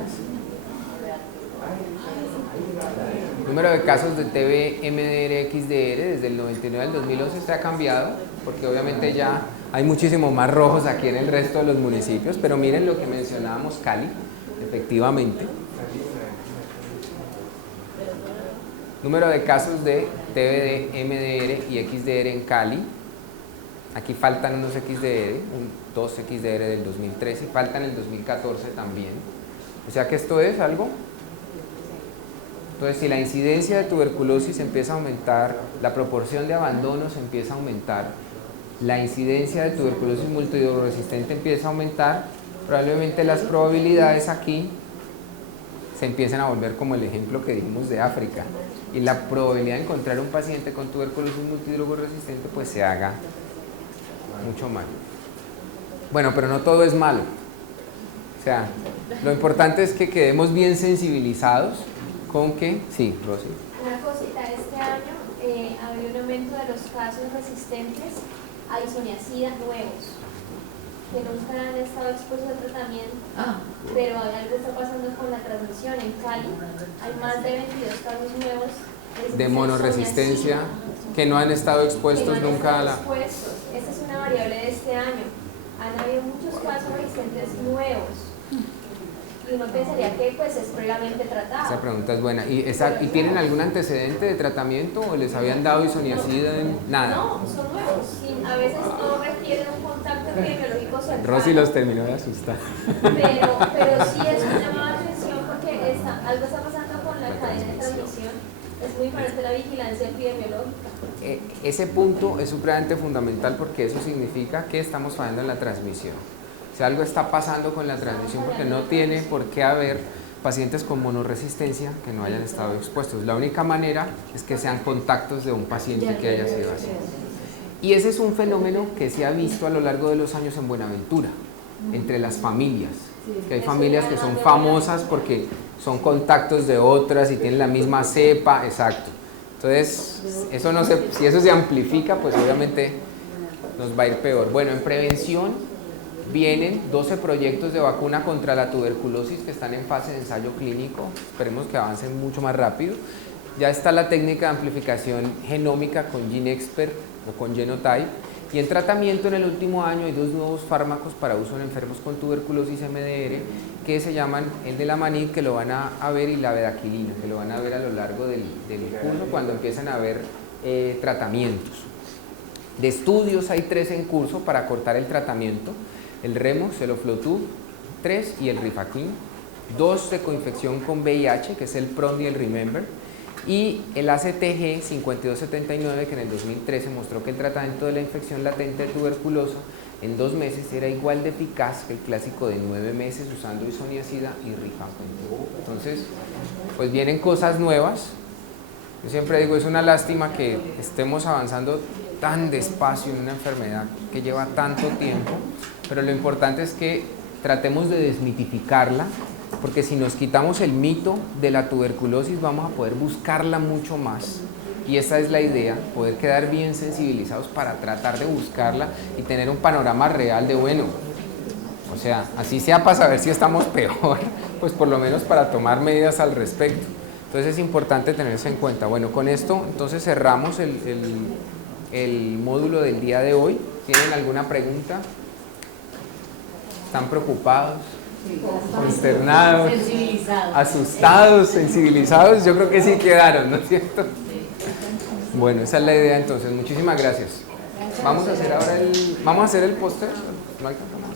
El número de casos de TB, MDR, XDR desde el 99 al 2011 se ha cambiado, porque obviamente ya hay muchísimos más rojos aquí en el resto de los municipios, pero miren lo que mencionábamos, Cali, efectivamente. Número de casos de TBD, MDR y XDR en Cali. Aquí faltan unos XDR, 2 XDR del 2013 y faltan el 2014 también. O sea que esto es algo. Entonces, si la incidencia de tuberculosis empieza a aumentar, la proporción de abandonos empieza a aumentar, la incidencia de tuberculosis multidrogoresistente empieza a aumentar, probablemente las probabilidades aquí se empiecen a volver como el ejemplo que dijimos de África. Y la probabilidad de encontrar un paciente con tuberculosis multidrogoresistente pues se haga mucho mayor. Bueno, pero no todo es malo. O sea, lo importante es que quedemos bien sensibilizados con que, sí, Rosy. Una cosita, este año había un aumento de los casos resistentes a isoniazida nuevos, que nunca han estado expuestos al tratamiento, pero algo está pasando con la transmisión. En Cali hay más de 22 casos nuevos de monoresistencia que no han estado expuestos nunca a la... Esta es una variable de este año. Han habido muchos casos resistentes nuevos. Y uno pensaría que pues es previamente tratado. Esa pregunta es buena. ¿Y tienen algún antecedente de tratamiento o les habían dado isoniazida? Nada. No, son nuevos. A veces no requieren un contacto epidemiológico cercano. Rosy los terminó de asustar. Pero sí es una llamada de atención porque algo está pasando con la cadena de transmisión. Es muy importante la vigilancia epidemiológica. Ese punto es supremamente fundamental porque eso significa que estamos fallando en la transmisión. Si algo está pasando con la transmisión, porque no tiene por qué haber pacientes con monoresistencia que no hayan estado expuestos. La única manera es que sean contactos de un paciente que haya sido así. Y ese es un fenómeno que se ha visto a lo largo de los años en Buenaventura, entre las familias. Que hay familias que son famosas porque son contactos de otras y tienen la misma cepa, exacto. Entonces, si eso se amplifica, pues obviamente nos va a ir peor. Bueno, en prevención vienen 12 proyectos de vacuna contra la tuberculosis que están en fase de ensayo clínico. Esperemos que avancen mucho más rápido. Ya está la técnica de amplificación genómica con GeneXpert o con Genotype. Y en tratamiento en el último año hay 2 nuevos fármacos para uso en enfermos con tuberculosis MDR que se llaman el de la manid, que lo van a ver, y la bedaquilina, que lo van a ver a lo largo del curso cuando empiezan a haber tratamientos. De estudios hay 3 en curso para cortar el tratamiento: el Remox, el Oflotub 3 y el Rifaquin, 2 de coinfección con VIH, que es el PROM y el Remember, y el ACTG 5279, que en el 2013 mostró que el tratamiento de la infección latente de tuberculoso en 2 meses era igual de eficaz que el clásico de 9 meses usando isoniazida y rifampicina. Entonces, pues vienen cosas nuevas. Yo siempre digo, es una lástima que estemos avanzando tan despacio en una enfermedad que lleva tanto tiempo, pero lo importante es que tratemos de desmitificarla porque si nos quitamos el mito de la tuberculosis vamos a poder buscarla mucho más. Y esa es la idea, poder quedar bien sensibilizados para tratar de buscarla y tener un panorama real de, bueno, o sea, así sea para saber si estamos peor, pues por lo menos para tomar medidas al respecto. Entonces es importante tenerse en cuenta. Bueno, con esto entonces cerramos el módulo del día de hoy. ¿Tienen alguna pregunta? ¿Están preocupados? ¿Consternados? Sensibilizados. ¿Asustados? ¿Sensibilizados? Yo creo que sí quedaron, ¿no es cierto? Bueno, esa es la idea entonces. Muchísimas gracias. Vamos a hacer ahora vamos a hacer el póster. ¿No alcanzamos?